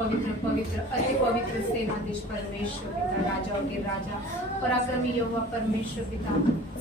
पवित्र पवित्र अति पवित्र सेनाधीश परमेश्वर पिता, राजाओं के राजा, पराक्रमी यहोवा परमेश्वर पिता,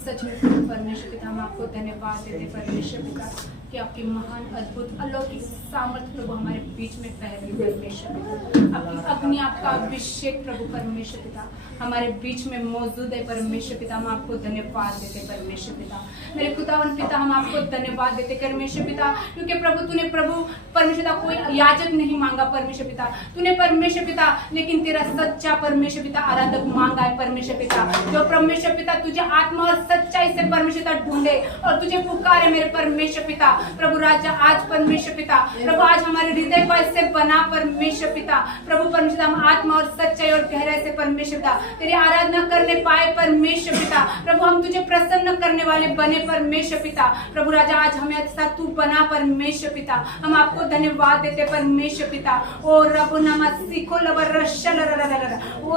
सचमुच परमेश्वर पिता, हम आपको धन्यवाद देते परमेश्वर पिता कि आपकी महान अद्भुत अलौकिक सामर्थ्य प्रभु हमारे बीच में फैली परमेश्वर पिता। आपकी अग्नि, आपका अभिषेक प्रभु परमेश्वर पिता हमारे बीच में मौजूद है परमेश्वर पिता। हम आपको धन्यवाद देते परमेश्वर पिता। मेरे खुदावन पिता, हम आपको धन्यवाद देते परमेश्वर पिता, क्योंकि प्रभु तूने प्रभु परमेश्वर पिता कोई याजक नहीं मांगा परमेश्वर पिता, तूने परमेश्वर पिता लेकिन तेरा सच्चा परमेश्वर पिता आराधक मांगा है परमेश्वर पिता, जो परमेश्वर पिता तुझे आत्मा और सच्चाई से परमेश्वर पिता ढूंढे और तुझे पुकारे मेरे परमेश्वर पिता। प्रभु राजा आज परमेश्वर पिता, प्रभु आज हमारे हृदय को ऐसे बना परमेश्वर पिता, प्रभु परमेश्वर हम आत्मा और सच्चाई और गहराई से परमेश्वर पिता तेरी आराधना करने पाए परमेश्वर पिता। प्रभु हम तुझे प्रसन्न करने वाले बने परमेश्वर पिता। प्रभु राजा आज हमें ऐसा तू बना परमेश्वर पिता, हम आपको धन्यवाद देते परमेश्वर पिता। ओ रब नमस्ते को लबर रशल ओ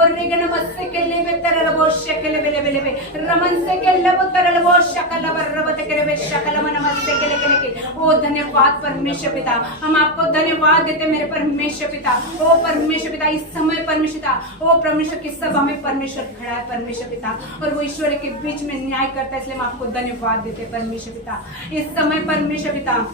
रेग नमस्ते के लेबे तरल वो शकेले बेले बेले रमन से के लब तरल वो शकल बर रबत के लेबे शकल मन नमस्ते के लेके ओ धन्यवाद परमेश्वर पिता, हम आपको धन्यवाद देते मेरे परमेश्वर पिता। ओ परमेश्वर पिता इस समय परमेश्वर पिता, ओ परमेश्वर की सभा में परमेश्वर खड़ा है परमेश्वर पिता, और वो ईश्वर के बीच में न्याय करता है, इसलिए हम आपको धन्यवाद देते परमेश्वर पिता। इस समय परमेश्वर पिता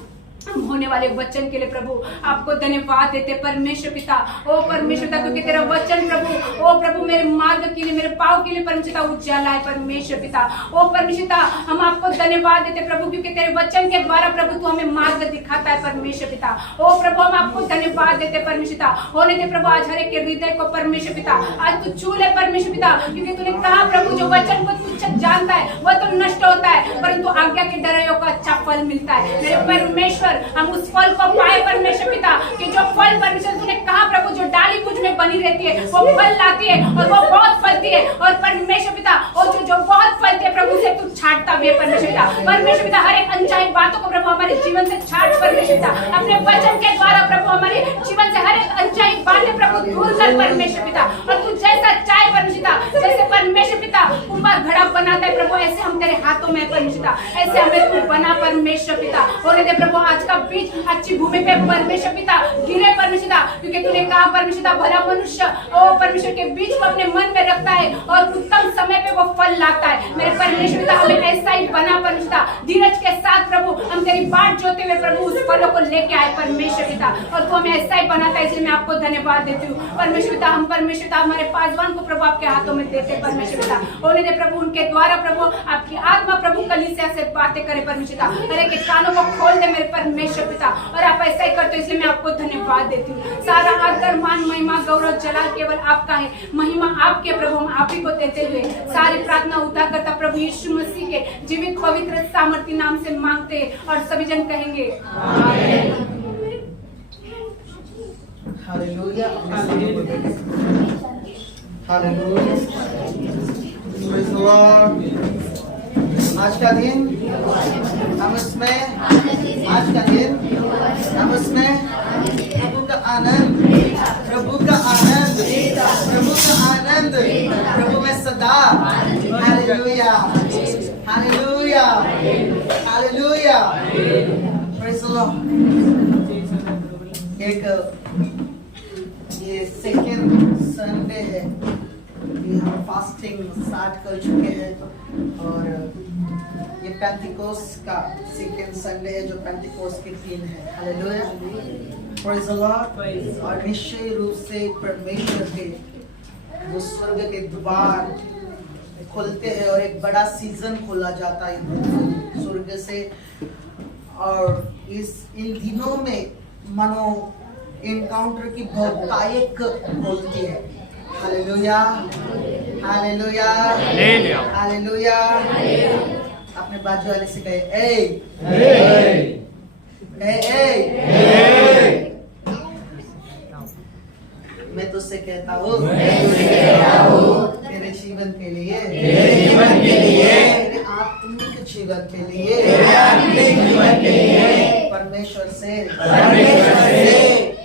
होने वाले वचन के लिए प्रभु आपको धन्यवाद देते परमेश्वर पिता। ओ परमेश्वर पिता, क्योंकि तेरा वचन प्रभु, ओ प्रभु मेरे मार्ग के लिए, मेरे पाँव के लिए परमेश्वर पिता उजाला है परमेश्वर पिता। ओ परमेश्वर पिता हम आपको धन्यवाद देते प्रभु, क्योंकि तेरे वचन के द्वारा प्रभु तू हमें मार्ग दिखाता है परमेश्वर पिता। ओ प्रभु हम आपको धन्यवाद देते परमेश्वर पिता। होने दे प्रभु आज हर एक के हृदय को परमेश्वर पिता, आज तू छू ले परमेश्वर पिता, क्योंकि तूने कहा प्रभु जो वचन को तुच्छ जानता है वह तो नष्ट होता है, परंतु आज्ञा के डरायों का अच्छा फल मिलता है मेरे परमेश्वर। हम उस फल को पाए परमेश्वर पिता कि जो फल परमेश्वर तूने कहा प्रभु जो डाली मुझ में बनी रहती है वो फल लाती है और वो बहुत फलती है, और परमेश्वर पिता और जो बहुत फलती है प्रभु से तू छांटता भी है परमेश्वर पिता। परमेश्वर पिता हर एक अनचाही बातों को प्रभु हमारे जीवन से छांट परमेश्वर पिता, अपने वचन के द्वारा प्रभु हमारे जीवन से हर एक अनचाही बातें प्रभु दूर कर परमेश्वर पिता, और तू जैसा चाहे परमेश्वर पिता, जैसे परमेश्वर पिता कुंभार घड़ा बनाता है प्रभु, ऐसे हम तेरे हाथों में परमेश्वर पिता, ऐसे हमें तू बना परमेश्वर पिता। होने दे प्रभु आज का बीज अच्छी भूमि पे परमेश्वर पिता गिरे परमेश्वर पिता, क्योंकि तूने कहा परमेश्वर पिता भला मनुष्य ओ परमेश्वर के बीज को अपने मन में रखता है और उत्तम समय पे वो फल लाता है मेरे परमेश्वर पिता। हमें ऐसा ही बना परमेश्वर पिता, धीरज के साथ प्रभु हम तेरी बाट जोते हुए प्रभु उस फलों को लेके आए परमेश्वर पिता, और तू हमें ऐसा ही बनाता है, इसलिए मैं आपको धन्यवाद देती हूँ परमेश्वर पिता। हम परमेश्वर पिता हमारे पासवान को प्रभु आपके हाथों में देते परमेश्वर पिता। होने दे प्रभु उनके द्वारा प्रभु आपकी आत्मा प्रभु कलीसिया से बातें करे परमेश्वर पिता, हर एक कानों को खोल दे मेरे परमेश्वर पिता, और आप ऐसा ही करते हो, इसलिए मैं आपको धन्यवाद देती हूँ। सारा आदर मान महिमा गौरव जलाल केवल आपका है, महिमा आपके प्रभु हम आप ही को देते हुए सारी प्रार्थना उतार करता प्रभु यीशु मसीह के जीवित पवित्र सामर्थ्य नाम से मांगते और सभी जन कहेंगे hallelujah hallelujah. Praise the Lord. आज का दिन हम उसमें, आज का दिन हम उसमें प्रभु का आनंद, प्रभु का आनंद, प्रभु का आनंद, प्रभु में सदा। Hallelujah hallelujah hallelujah. Praise the Lord. एक ये सेकेंड संडे है, ये हम फास्टिंग स्टार्ट कर चुके हैं, और ये पेंटिकोस्ट का सेकेंड संडे है जो पेंटिकोस्ट के दिन है। Hallelujah praise the Lord. और निश्चय रूप से परमेश्वर के वो स्वर्ग के द्वार खुलते हैं और एक बड़ा सीजन खोला जाता है स्वर्ग से, और इन दिनों में मानो इनकाउंटर की बहुतायत होती है। Hallelujah hallelujah hallelujah. अपने बाजू वाले से कहे ए मैं तुझसे कहता हूँ तेरे जीवन के लिए, तेरे आत्मिक जीवन के लिए परमेश्वर से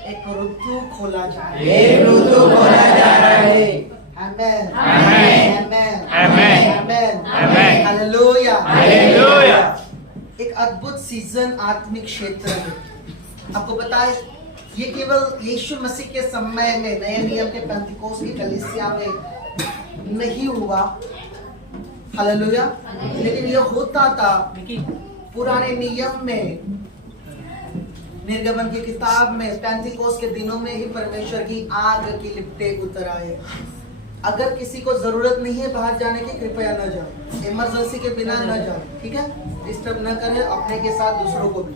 एक ऋतु खोला जा रहा है। Amen amen amen amen. Hallelujah hallelujah. एक अद्भुत सीजन आत्मिक क्षेत्र में, आपको पता है ये केवल यीशु मसीह के समय में नए नियम के पेंतिकोस्त की कलीसिया में नहीं हुआ, हालेलुया, लेकिन ये होता था पुराने नियम में, निर्गमन की किताब में, पेंतिकोस्त के दिनों में ही परमेश्वर की आग की लिपटे उतर आए। अगर किसी को जरूरत नहीं है बाहर जाने की, कृपया न जाए, इमरजेंसी के बिना न जाए, ठीक है, डिस्टर्ब न करें अपने के साथ दूसरों को भी।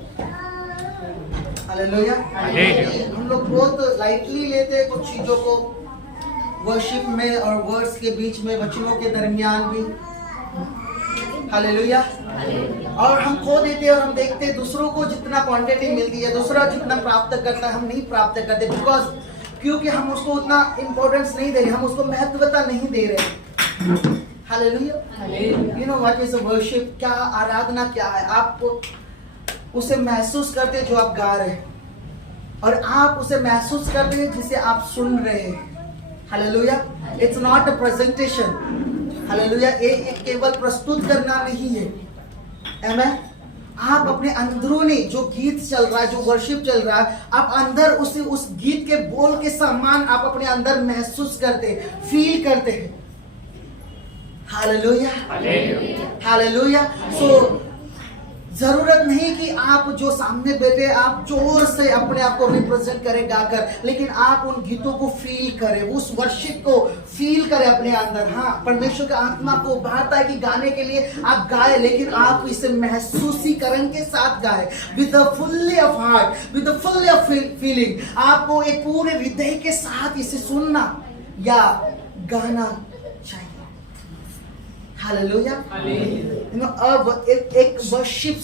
हालेलुया। हम लोग बहुत लाइटली लेते हैं कुछ चीजों को, वर्शिप में और वर्ड्स के बीच में, वचनों के दरमियान भी, हालेलुया, और हम खो देते हैं और हम देखते हैं दूसरों को जितना क्वांटिटी मिलती है, दूसरा जितना प्राप्त करता है, हम नहीं प्राप्त करते, बिकॉज क्योंकि हम उसको उतना इंपॉर्टेंस नहीं दे रहे, हम उसको महत्वता नहीं दे रहे। Hallelujah. You know what is worship? क्या आराधना क्या है? आप उसे महसूस करते जो आप गा रहे हैं, और आप उसे महसूस करते हैं जिसे आप सुन रहे हैं। Hallelujah. It's not a presentation. Hallelujah. ये केवल प्रस्तुत करना नहीं है। आमेन। आप अपने अंदरूनी जो गीत चल रहा है, जो वर्शिप चल रहा है, आप अंदर उस गीत के बोल के समान आप अपने अंदर महसूस करते, फील करते हैं। हालेलुया। हालेलुया। सो जरूरत नहीं कि आप जो सामने बैठे आप जोर से अपने आप को रिप्रेजेंट करें गाकर, लेकिन आप उन गीतों को फील करें, उस वर्शिप को फील करें अपने अंदर। हाँ, परमेश्वर का आत्मा को उभारता है कि गाने के लिए आप गाए, लेकिन आप इसे महसूसीकरण के साथ गाए, with the fully of heart, with the fully of feeling. आपको एक पूरे हृदय के साथ इसे सुनना या गाना चाहिए। हालेलुया। अब एक वर्शिप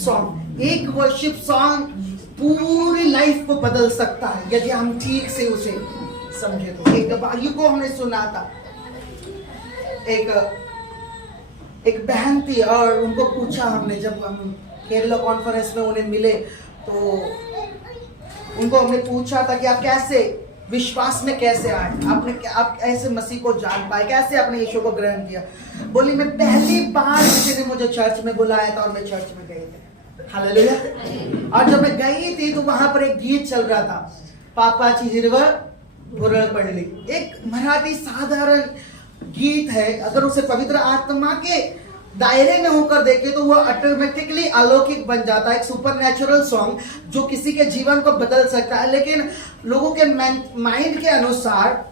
सॉन्ग पूरी लाइफ को बदल सकता है यदि हम ठीक से उसे समझे तो। एक भाई को हमने सुना था, एक बहन थी और उनको पूछा हमने, जब हम केरला कॉन्फ्रेंस में उन्हें मिले तो उनको हमने पूछा था कि आप कैसे विश्वास में कैसे आए, आप ऐसे मसीह को जान पाए, कैसे आपने यीशु को ग्रहण किया। बोली मैं पहली बार किसी ने मुझे चर्च में बुलाया था और मैं चर्च में गई थी। हालेलुया। और जब मैं गई थी तो वहां पर एक गीत चल रहा था, पापाची हिरवळ भुरळ पडली। एक मराठी साधारण गीत है, अगर उसे पवित्र आत्मा के दायरे में होकर देखे तो वह ऑटोमेटिकली अलौकिक बन जाता है, एक सुपरनैचुरल सॉन्ग जो किसी के जीवन को बदल सकता है। लेकिन लोगों के माइंड के अनुसार,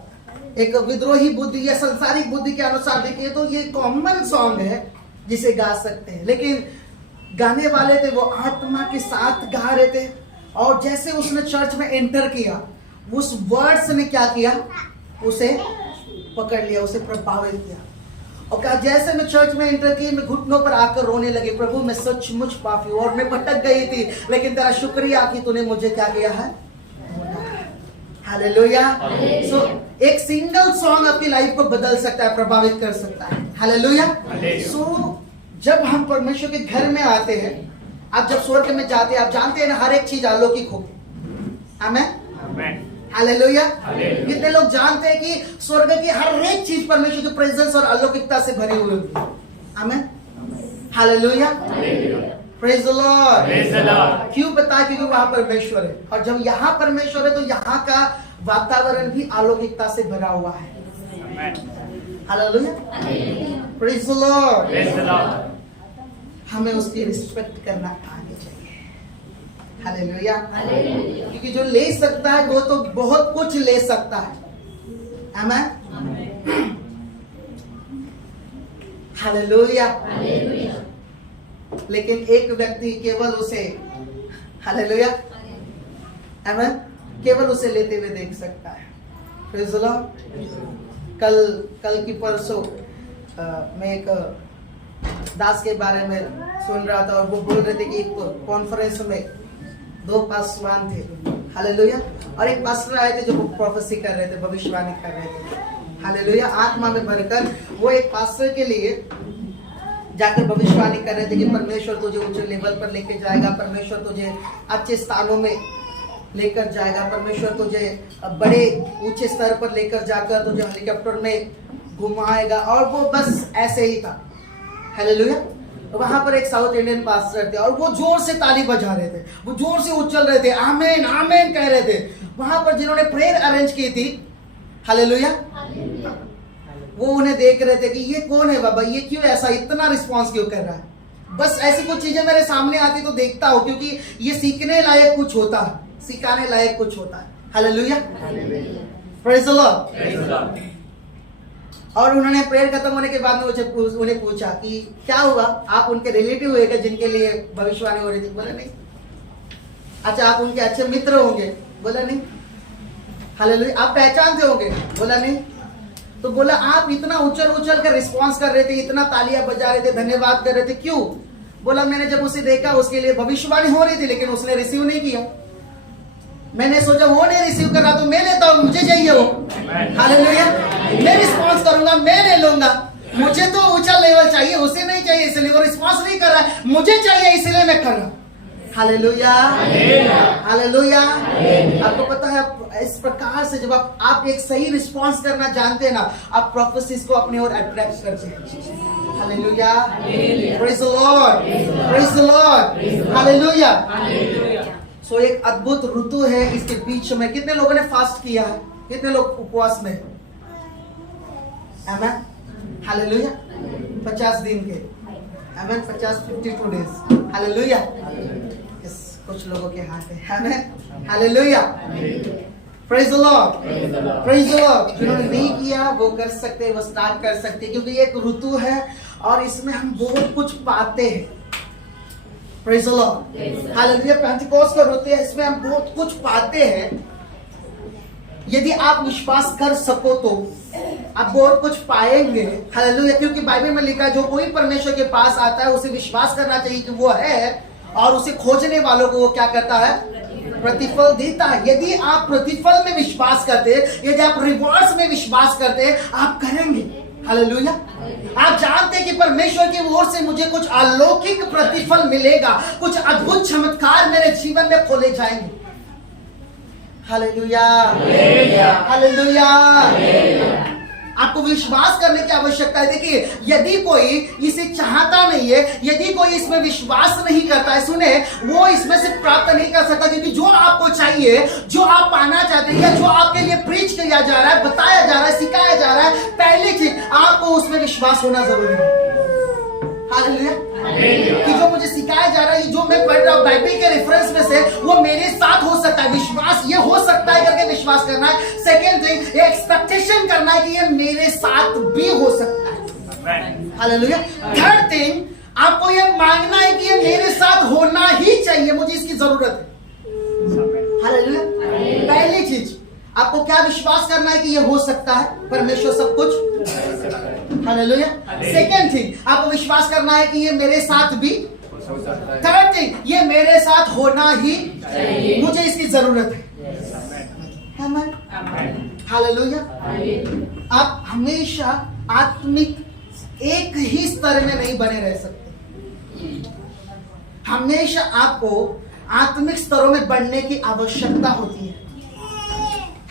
एक विद्रोही बुद्धि या संसारिक बुद्धि के अनुसार देखिए तो ये कॉमन सॉन्ग है जिसे गा सकते हैं, लेकिन गाने वाले थे वो आत्मा के साथ गा रहे थे। और जैसे उसने चर्च में एंटर किया, उस वर्ड्स ने क्या किया, उसे पकड़ लिया, उसे प्रभावित किया। और क्या, जैसे मैं चर्च में एंटर की, मैं घुटनों पर आकर रोने लगी, प्रभु मैं सचमुच पापी हूं और मैं भटक गई थी, लेकिन तेरा शुक्रिया कि तूने मुझे क्या किया है। हालेलुया। सो एक सिंगल सॉन्ग आपकी लाइफ को बदल सकता है, प्रभावित कर सकता है। हालेलुया। सो जब हम परमेश्वर के घर में आते हैं, आप जब स्वर्ग में जाते हैं, आप जानते हैं ना हर एक चीज अलौकिक होगी। आमेन। हालेलुया। कितने लोग जानते हैं कि स्वर्ग की हर एक चीज परमेश्वर की प्रेजेंस और अलौकिकता से भरी हुई होगी। Amen. Hallelujah. Praise the lord. Praise the lord. क्यों? पता है क्योंकि वहां परमेश्वर है, और जब यहाँ परमेश्वर है तो यहाँ का वातावरण भी अलौकिकता से भरा हुआ है। Hallelujah. Praise the lord. Praise the Lord. हमें उसकी रिस्पेक्ट करना आनी चाहिए। हालेलुया। क्योंकि जो ले सकता है वो तो बहुत कुछ ले सकता है। आमेन। हालेलुया। लेकिन एक व्यक्ति केवल उसे, हालेलुया, आमेन, केवल उसे लेते हुए देख सकता है। Praise the Lord. कल की परसों मैं एक दास के बारे में सुन रहा था और वो बोल रहे थे कि एक कॉन्फ्रेंस में 2 पासवान थे। हालेलुया। और एक पास्टर आए थे जो प्रोफेसी कर रहे थे, भविष्यवाणी कर रहे थे। हालेलुया। आत्मा में भरकर वो एक पास्टर के लिए जाकर भविष्यवाणी कर रहे थे कि परमेश्वर तुझे ऊंचे लेवल पर लेके जाएगा, परमेश्वर तुझे अच्छे स्थानों में लेकर जाएगा, परमेश्वर तुझे बड़े ऊंचे स्तर पर लेकर जाकर तुझे हेलीकॉप्टर में घुमाएगा। और वो बस ऐसे ही था। हालेलुया। वहां पर एक साउथ इंडियन पास्टर थे और वो जोर से ताली बजा रहे थे, वो जोर से उछल रहे थे, आमीन आमीन कह रहे थे। वहां पर जिन्होंने प्रेयर अरेंज की थी, हालेलुया, वो उन्हें देख रहे थे कि ये कौन है बाबा, ये क्यों ऐसा इतना रिस्पॉन्स क्यों कर रहा है। बस ऐसी कुछ चीजें मेरे सामने आती तो देखता हूं, क्योंकि ये सीखने लायक कुछ होता है, सिखाने लायक कुछ होता है। Hallelujah, praise the Lord. और उन्होंने प्रेयर खत्म होने के बाद में उन्हें पूछा कि क्या हुआ, आप उनके रिलेटिव हुए क्या जिनके लिए भविष्यवाणी हो रही थी? बोले नहीं। अच्छा, आप उनके अच्छे मित्र होंगे? बोला नहीं। हालेलुया, आप पहचानते होंगे? बोला नहीं। तो बोला आप इतना उछल उछल कर रिस्पॉन्स कर रहे थे, इतना तालियां बजा रहे थे, धन्यवाद कर रहे थे, क्यों? बोला मैंने जब उसे देखा उसके लिए भविष्यवाणी हो रही थी, लेकिन उसने रिसीव नहीं किया। मैंने सोचा वो नहीं रिसीव कर रहा तो मैं लेता हूं, मुझे चाहिए वो। हालेलुया, मैं रिस्पॉन्स करूंगा, मैं ले लूंगा। मुझे तो ऊंचा लेवल चाहिए, उसे नहीं चाहिए, इसलिए वो रिस्पॉन्स नहीं कर रहा है, मुझे चाहिए इसलिए मैं कर रहा हूं। Hallelujah, hallelujah. आपको पता है इस प्रकार से जब आप एक सही रिस्पॉन्स करना जानते हैं ना, आप प्रोफेसीज को अपनी ओर अट्रैक्ट करते हैं। Hallelujah, praise the lord, praise the lord, hallelujah. So एक अद्भुत ऋतु है इसके बीच में। कितने लोगों ने फास्ट किया है? कितने लोग उपवास में? आमेन, हालेलुया। 50 दिन के, आमेन, 52 डेज, हालेलुया। कुछ लोगों के हाथ है, amen, hallelujah, praise the lord, praise the lord. जिन्होंने नहीं किया वो कर सकते हैं, वो स्टार्ट कर सकते हैं, क्योंकि ये एक ऋतु है और इसमें हम बहुत कुछ पाते हैं। Praise the lord, hallelujah. Pentecost का ऋतु है, इसमें हम बहुत कुछ पाते हैं। यदि आप विश्वास कर सको तो आप बहुत कुछ पाएंगे। हालेलुया, क्योंकि बाइबल में लिखा है जो कोई परमेश्वर के पास आता है उसे विश्वास करना चाहिए कि वो है, और उसे खोजने वालों को वो क्या करता है? प्रतिफल देता है। यदि आप प्रतिफल में विश्वास करते, यदि आप रिवॉर्ड्स में विश्वास करते, आप करेंगे। हालेलुया, आप जानते हैं कि परमेश्वर की ओर से मुझे कुछ अलौकिक प्रतिफल मिलेगा, कुछ अद्भुत चमत्कार मेरे जीवन में खोले जाएंगे। Hallelujah, hallelujah. आपको विश्वास करने की आवश्यकता है। देखिए, यदि कोई इसे चाहता नहीं है, यदि कोई इसमें विश्वास नहीं करता है, सुने, वो इसमें से प्राप्त नहीं कर सकता। क्योंकि जो आपको चाहिए, जो आप पाना चाहते हैं, या जो आपके लिए प्रीच किया जा रहा है, बताया जा रहा है, सिखाया जा रहा है, पहली चीज आपको उसमें विश्वास होना जरूरी है। हालेलुया, कि जो मुझे सिखाया जा रहा है, जो मैं पढ़ रहा हूं बाइबल के रेफरेंस में से, वो मेरे साथ हो सकता है। विश्वास ये हो सकता है करके विश्वास करना है। सेकेंड थिंग, एक्सपेक्टेशन करना है कि ये मेरे साथ भी हो सकता है। हालेलुया। थर्ड थिंग, आपको ये मांगना है कि ये मेरे साथ होना ही चाहिए, मुझे इसकी जरूरत है। हालेलुया। पहली चीज, आपको क्या विश्वास करना है कि ये हो सकता है, परमेश्वर सब कुछ। हालेलुया। सेकेंड थिंग, आपको विश्वास करना है कि ये मेरे साथ भी। थर्ड थिंग, ये मेरे साथ होना ही, मुझे इसकी जरूरत है। हालेलुया। आप हमेशा आत्मिक एक ही स्तर में नहीं बने रह सकते। हमेशा आपको आत्मिक स्तरों में बढ़ने की आवश्यकता होती है।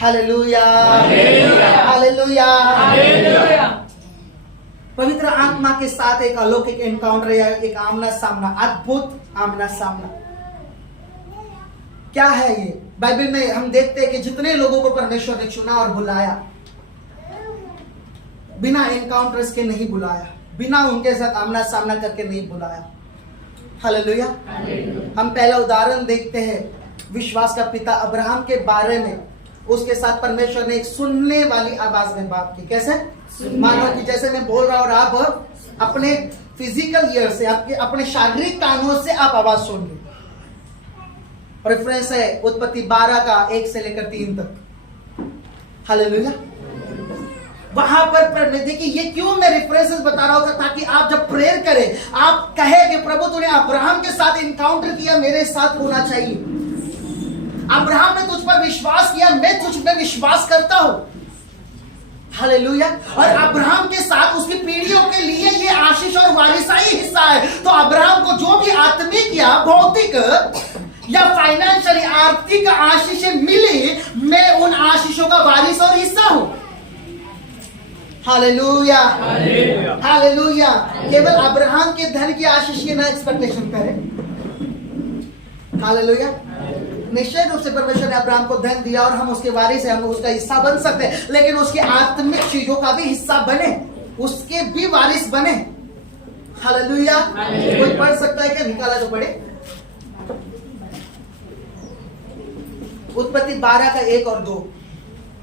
Hallelujah, hallelujah. पवित्र आत्मा के साथ एक अलौकिक एनकाउंटर या एक आमना सामना, अद्भुत आमना सामना क्या है ये? बाइबल में हम देखते हैं कि जितने लोगों को परमेश्वर ने चुना और बुलाया, बिना एनकाउंटर्स के नहीं बुलाया, बिना उनके साथ आमना सामना करके नहीं बुलाया। हालेलुया। हम पहला उदाहरण देखते हैं विश्वास का पिता अब्राहम के बारे में। उसके साथ परमेश्वर ने एक सुनने वाली आवाज में बात की। कैसे? मानो कि जैसे मैं बोल रहा हूं और आप अपने फिजिकल ईयर से, आपके अपने शारीरिक कानों से आप आवाज सुन रहे। रेफरेंस है उत्पत्ति 12 का 1 से लेकर 3 तक। हालेलुया। वहां पर देखिए, ये क्यों मैं रेफरेंसेस बता रहा हूं, ताकि आप जब प्रेयर करें, आप कहे कि प्रभु तूने अब्राहम के साथ इनकाउंटर किया, मेरे साथ होना चाहिए। अब्राहम ने तुझ पर विश्वास किया, मैं तुझ पर विश्वास करता हूं। हालेलुया। और अब्राहम के साथ उसकी पीढ़ियों के लिए ये आशीष और वारिसाई हिस्सा है। तो अब्राहम को जो भी आत्मिक या भौतिक या फाइनेंशियली आर्थिक आशीषें मिली, मैं उन आशीषों का वारिस और हिस्सा हूं। Hallelujah, hallelujah. केवल अब्राहम के धन की आशीष की ना एक्सपेक्टेशन करें। हालेलुया। निश्चय रूप से परमेश्वर ने अब्राहम को धन दिया और हम उसके वारिस हैं, हम उसका हिस्सा बन सकते हैं, लेकिन उसकी आत्मिक चीजों का भी हिस्सा बने, उसके भी वारिस बने। हालेलुया। कोई पढ़ सकता है क्या? निकाला तो पढ़े। उत्पत्ति 12 का 1 और 2।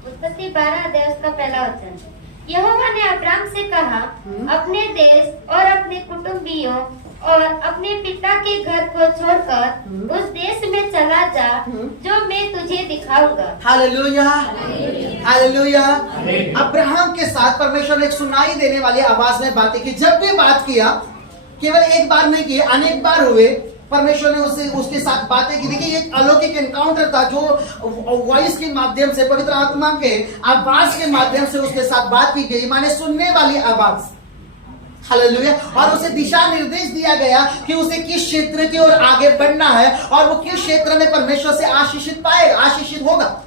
उत्पत्ति 12 अध्याय उसका पहला वचन। यहोवा ने अब्राम से कहा, अपने देश और अपने कुटुंबियों और अपने पिता के घर को छोड़कर उस देश में चला जा जो मैं तुझे दिखाऊंगा। Hallelujah, hallelujah. अब्राहम के साथ परमेश्वर ने एक सुनाई देने वाली आवाज में बातें की। जब भी बात किया, केवल एक बार नहीं की, अनेक बार हुए, परमेश्वर ने उसके साथ बातें की। देखिए, एक अलौकिक एनकाउंटर था जो वॉइस के माध्यम से, पवित्र आत्मा के आवाज के माध्यम से उसके साथ बात की गई, माने सुनने वाली आवाज। हालेलुया। और उसे दिशा निर्देश दिया गया कि उसे किस क्षेत्र की ओर आगे बढ़ना है और वो किस क्षेत्र में परमेश्वर से आशीषित पाएगा, आशीषित होगा।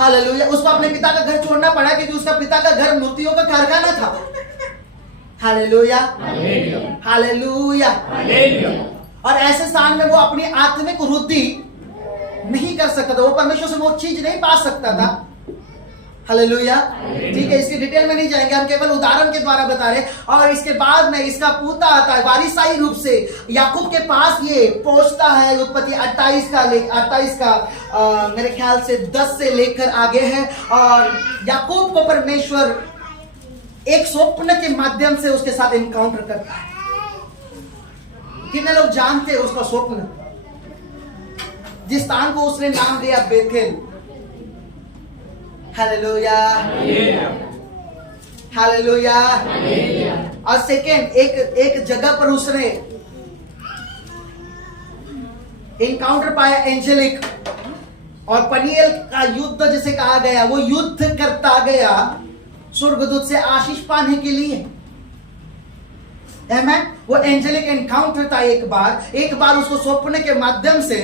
हालेलुया। उसको अपने पिता का घर छोड़ना पड़ा क्योंकि उसका पिता का घर मूर्तियों का कारखाना था। Hallelujah, hallelujah. और ऐसे स्थान में वो अपनी आत्मिक वृद्धि नहीं कर सकता था, वो परमेश्वर से वो चीज नहीं पा सकता था। हालेलुया। ठीक है, इसकी डिटेल में नहीं जाएंगे, हम केवल उदाहरण के द्वारा बता रहे। और इसके बाद में इसका पूता आता है, वारिसाई रूप से याकूब के पास ये पहुंचता है। उत्पत्ति 28 का मेरे ख्याल से 10 से लेकर आगे है। और याकूब को परमेश्वर एक स्वप्न के माध्यम से उसके साथ एनकाउंटर करता है। कितने लोग जानते हैं उसका स्वप्न? जिस स्थान को उसने नाम दिया बेथेल। Hallelujah, hallelujah. और सेकेंड, एक जगह पर उसने एनकाउंटर पाया एंजेलिक, और पनियल का युद्ध जिसे कहा गया, वो युद्ध करता गया स्वर्गदूत से आशीष पाने के लिए। आमेन। वो एंजेलिक एनकाउंटर था। एक बार उसको स्वप्न के माध्यम से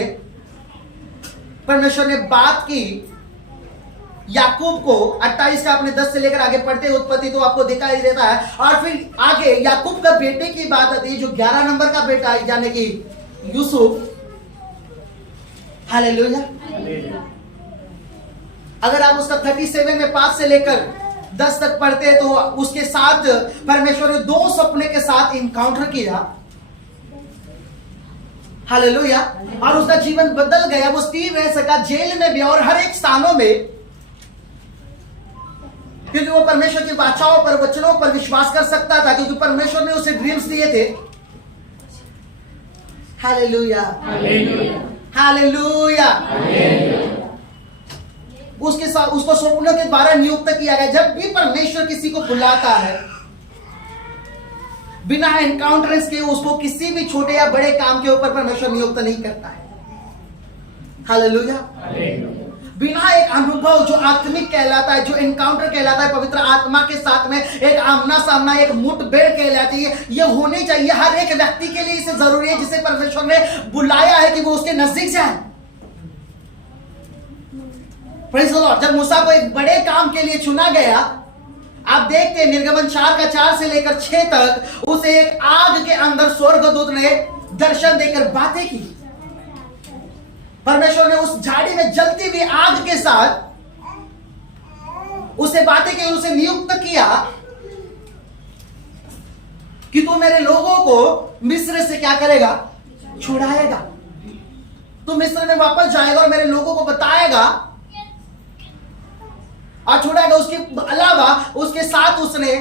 परमेश्वर ने बात की याकूब को। 28 का अपने 10 से लेकर आगे पढ़ते उत्पत्ति तो आपको दिखाई देता है। और फिर आगे याकूब का बेटे की बात आती है, जो 11 नंबर का बेटा है, यानी कि यूसुफ। हालेलुया। अगर आप उसका 37 में 5 से लेकर 10 तक पढ़ते हैं तो उसके साथ परमेश्वर ने 2 सपने के साथ इनकाउंटर किया। हालेलुया। और उसका जीवन बदल गया, वो स्थिर रह सका जेल में भी और हर एक स्थानों में, क्योंकि वो परमेश्वर की वाचाओं पर, वचनों पर विश्वास कर सकता था, क्योंकि परमेश्वर ने उसे ड्रीम्स दिए थे। Hallelujah, hallelujah. उसके साथ उसको स्वप्नों के द्वारा नियुक्त किया गया। जब भी परमेश्वर किसी को बुलाता है, बिना एनकाउंटरेंस के उसको किसी भी छोटे या बड़े काम के ऊपर परमेश्वर नियुक्त नहीं करता है। हालेलुया। बिना एक अनुभव जो आत्मिक कहलाता है, जो एनकाउंटर कहलाता है पवित्र आत्मा के साथ में, एक आमना सामना, एक मुठभेड़ कहलाती है, ये होनी चाहिए हर एक व्यक्ति के लिए। इसे जरूरी है जिसे परमेश्वर ने बुलाया है कि वो उसके नजदीक जाए। Praise the Lord. जब मूसा को एक बड़े काम के लिए चुना गया, आप देखते हैं निर्गमन 4 का 4 से लेकर 6 तक, उसे एक आग के अंदर स्वर्गदूत ने दर्शन देकर बातें की। परमेश्वर ने उस झाड़ी में जलती हुई आग के साथ उसे बातें की, उसे नियुक्त किया कि तू मेरे लोगों को मिस्र से क्या करेगा? छुड़ाएगा। तू मिस्र में वापस जाएगा और मेरे लोगों को बताएगा और छुड़ाएगा। उसके अलावा उसके साथ उसने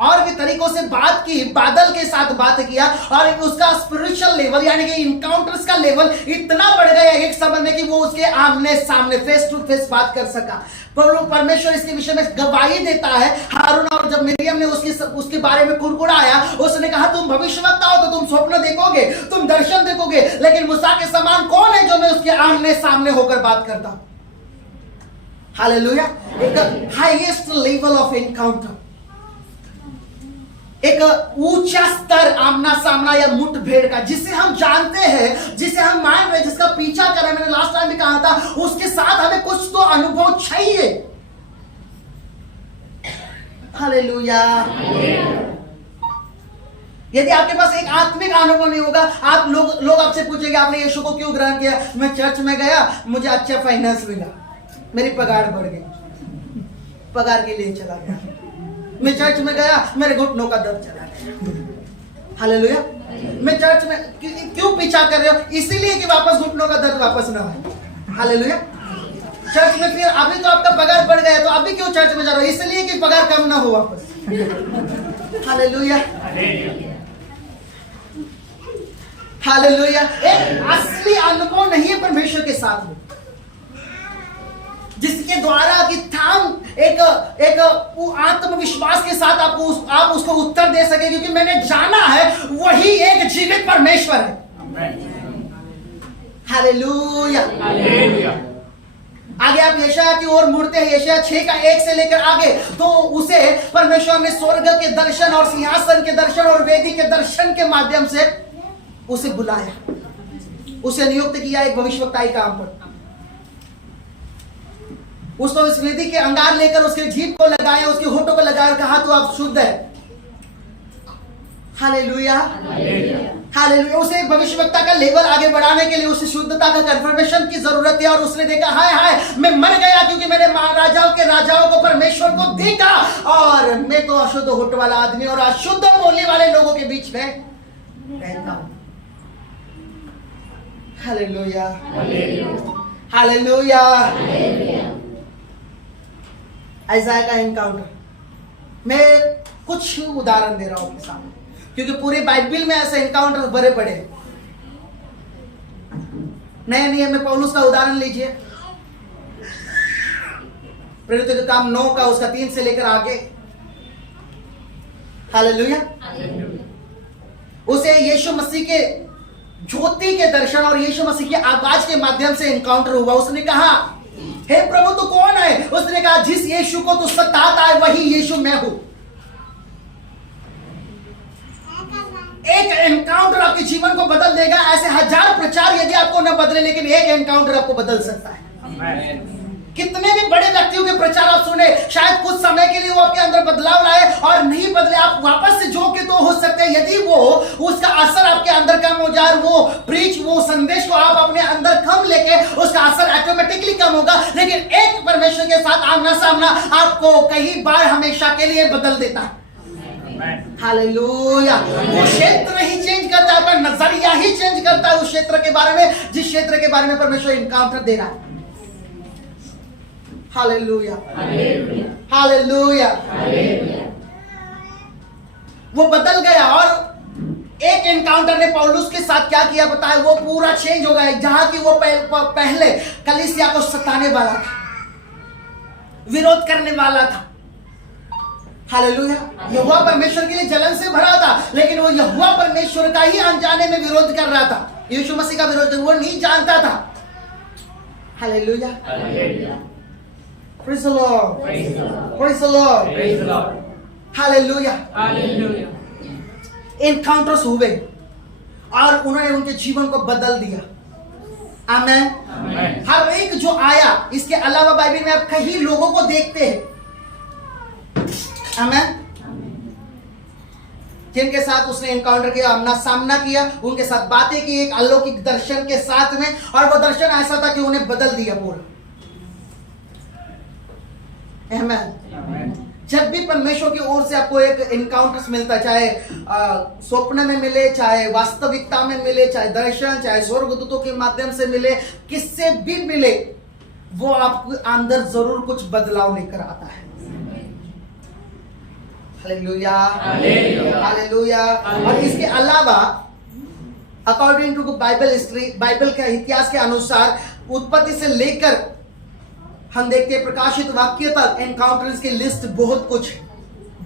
और भी तरीकों से बात की, बादल के साथ बात किया, और उसका स्पिरिचुअल लेवल यानी कि इनकाउंटर्स का लेवल इतना बढ़ गया एक समय में कि वो उसके आमने सामने फेस टू फेस बात कर सका। परमेश्वर इसके विषय में गवाही देता है। हारून और जब मिरियम ने उसके बारे में कुड़कुड़ाया, उसने कहा तुम भविष्यवक्ता हो तो तुम स्वप्न देखोगे, तुम दर्शन देखोगे, लेकिन मूसा के समान कौन है जो मैं उसके आमने सामने होकर बात करता हूं? हालेलुया। एक हाईएस्ट लेवल ऑफ एनकाउंटर, एक ऊंचा स्तर आमना सामना या मुठभेड़ का, जिसे हम जानते हैं, जिसे हम मान रहे हैं, जिसका पीछा कर रहे हैं। मैंने लास्ट टाइम भी कहा था, उसके साथ हमें कुछ तो अनुभव चाहिए। हालेलुया। यदि आपके पास एक आत्मिक अनुभव नहीं होगा, आप लोग आपसे पूछेंगे आपने यीशु को क्यों ग्रहण किया? मैं चर्च में गया, मुझे अच्छा फाइनेंस मिला, मेरी पगार बढ़ गई, पगार के लिए चला गया। मैं चर्च में गया, मेरे घुटनों का दर्द चला गया। हालेलुया। मैं चर्च में क्यों पीछा कर रहे हो? इसीलिए कि वापस घुटनों का दर्द वापस ना आए। हालेलुया। चर्च में फिर अभी तो आपका पगार बढ़ गया, तो अभी क्यों चर्च में जा रहे हो? इसलिए कि पगार कम ना हो वापस। हालेलुया। हालेलुया। एक असली अनुभव नहीं है परमेश्वर के साथ में, जिसके द्वारा कि एक आत्मविश्वास के साथ आप उसको उत्तर दे सके, क्योंकि मैंने जाना है वही एक जीवित परमेश्वर है। हालेलुया। आगे आप यशायाह की ओर मुड़ते हैं, यशायाह 6 का 1 से लेकर आगे, तो उसे परमेश्वर ने स्वर्ग के दर्शन और सिंहासन के दर्शन और वेदी के दर्शन के माध्यम से उसे बुलाया, उसे नियुक्त किया एक भविष्यवक्ताई काम पर। उसको इस वेदी के अंगार लेकर उसके जीभ को लगाया, उसके होठों को लगाया और कहा तो आप शुद्ध है। हालेलुया। हालेलुया। उसे एक भविष्यवक्ता का लेवल आगे बढ़ाने के लिए उसे शुद्धता का कंफर्मेशन की जरूरत है। और उसने देखा हाय हाय मैं मर गया, क्योंकि मैंने महाराजाओं के राजाओं को परमेश्वर को देखा और मैं तो अशुद्ध होठ वाला आदमी और अशुद्ध बोलने वाले लोगों के बीच में रहता हूं। हालेलुया। हालेलुया। ऐसा का एनकाउंटर, मैं कुछ उदाहरण दे रहा हूं आपके सामने, क्योंकि पूरे बाइबल में ऐसे एनकाउंटर भरे पड़े। नए नियम में पौलुस का उदाहरण लीजिए, प्रेरितों के काम 9 का उसका 3 से लेकर आगे। हालेलुया। उसे यीशु मसीह के ज्योति के दर्शन और यीशु मसीह की आवाज के माध्यम से एनकाउंटर हुआ। उसने कहा हे प्रभु तू कौन है? उसने कहा जिस यीशु को तू सताता है वही यीशु मैं हूं। एक एनकाउंटर आपके जीवन को बदल देगा। ऐसे हजार प्रचार यदि आपको न बदले, लेकिन एक एनकाउंटर आपको बदल सकता है। कितने भी बड़े व्यक्तियों के प्रचार आप सुने, शायद कुछ समय के लिए वो आपके अंदर बदलाव लाए और नहीं बदले, आप वापस से जो के तो हो सकते हैं। यदि वो उसका असर आपके अंदर कम हो जाए, वो प्रीच वो संदेश को आप अपने अंदर कम लेके, उसका असर ऑटोमेटिकली कम होगा। लेकिन एक परमेश्वर के साथ आमना सामना आपको कई बार हमेशा के लिए बदल देता है। हालेलुया। वो क्षेत्र ही चेंज करता है, अपना नजरिया ही चेंज करता है उस क्षेत्र के बारे में, जिस क्षेत्र के बारे में परमेश्वर एनकाउंटर दे रहा है। हालेलुया। हालेलुया। वो बदल गया। और एक एनकाउंटर ने पौलुस के साथ क्या किया पता है? वो पूरा चेंज हो गया। जहां की वो पहले कलीसिया को सताने वाला था, विरोध करने वाला था। हालेलुया। यहोवा परमेश्वर के लिए जलन से भरा था, लेकिन वो यहोवा परमेश्वर का ही अनजाने में विरोध कर रहा था। यीशु मसीह का विरोध वो नहीं जानता था। Hallelujah. Praise the Lord. Praise the Lord. Hallelujah. Encounters हुए और उन्होंने उनके जीवन को बदल दिया। आमेन। हर एक जो आया, इसके अलावा बाइबल में आप कई लोगों को देखते हैं, आमेन, जिनके साथ उसने एनकाउंटर किया, आमना सामना किया, उनके साथ बातें की एक अलौकिक दर्शन के साथ में। और वो दर्शन ऐसा था कि उन्हें बदल दिया पूरा। आमेन। जब भी परमेश्वर की ओर से आपको एक एनकाउंटर्स मिलता है, चाहे स्वप्न में मिले, चाहे वास्तविकता में मिले, चाहे दर्शन, चाहे स्वर्गदूतों के माध्यम से मिले, किससे भी मिले, वो आपके अंदर जरूर कुछ बदलाव लेकर आता है। हालेलुया। हालेलुया। और इसके अलावा according to Bible history, Bible के इतिहास के अनुसार उत्पत्ति से लेकर हम देखते हैं प्रकाशित वाक्य तक एनकाउंटर्स की लिस्ट बहुत कुछ है।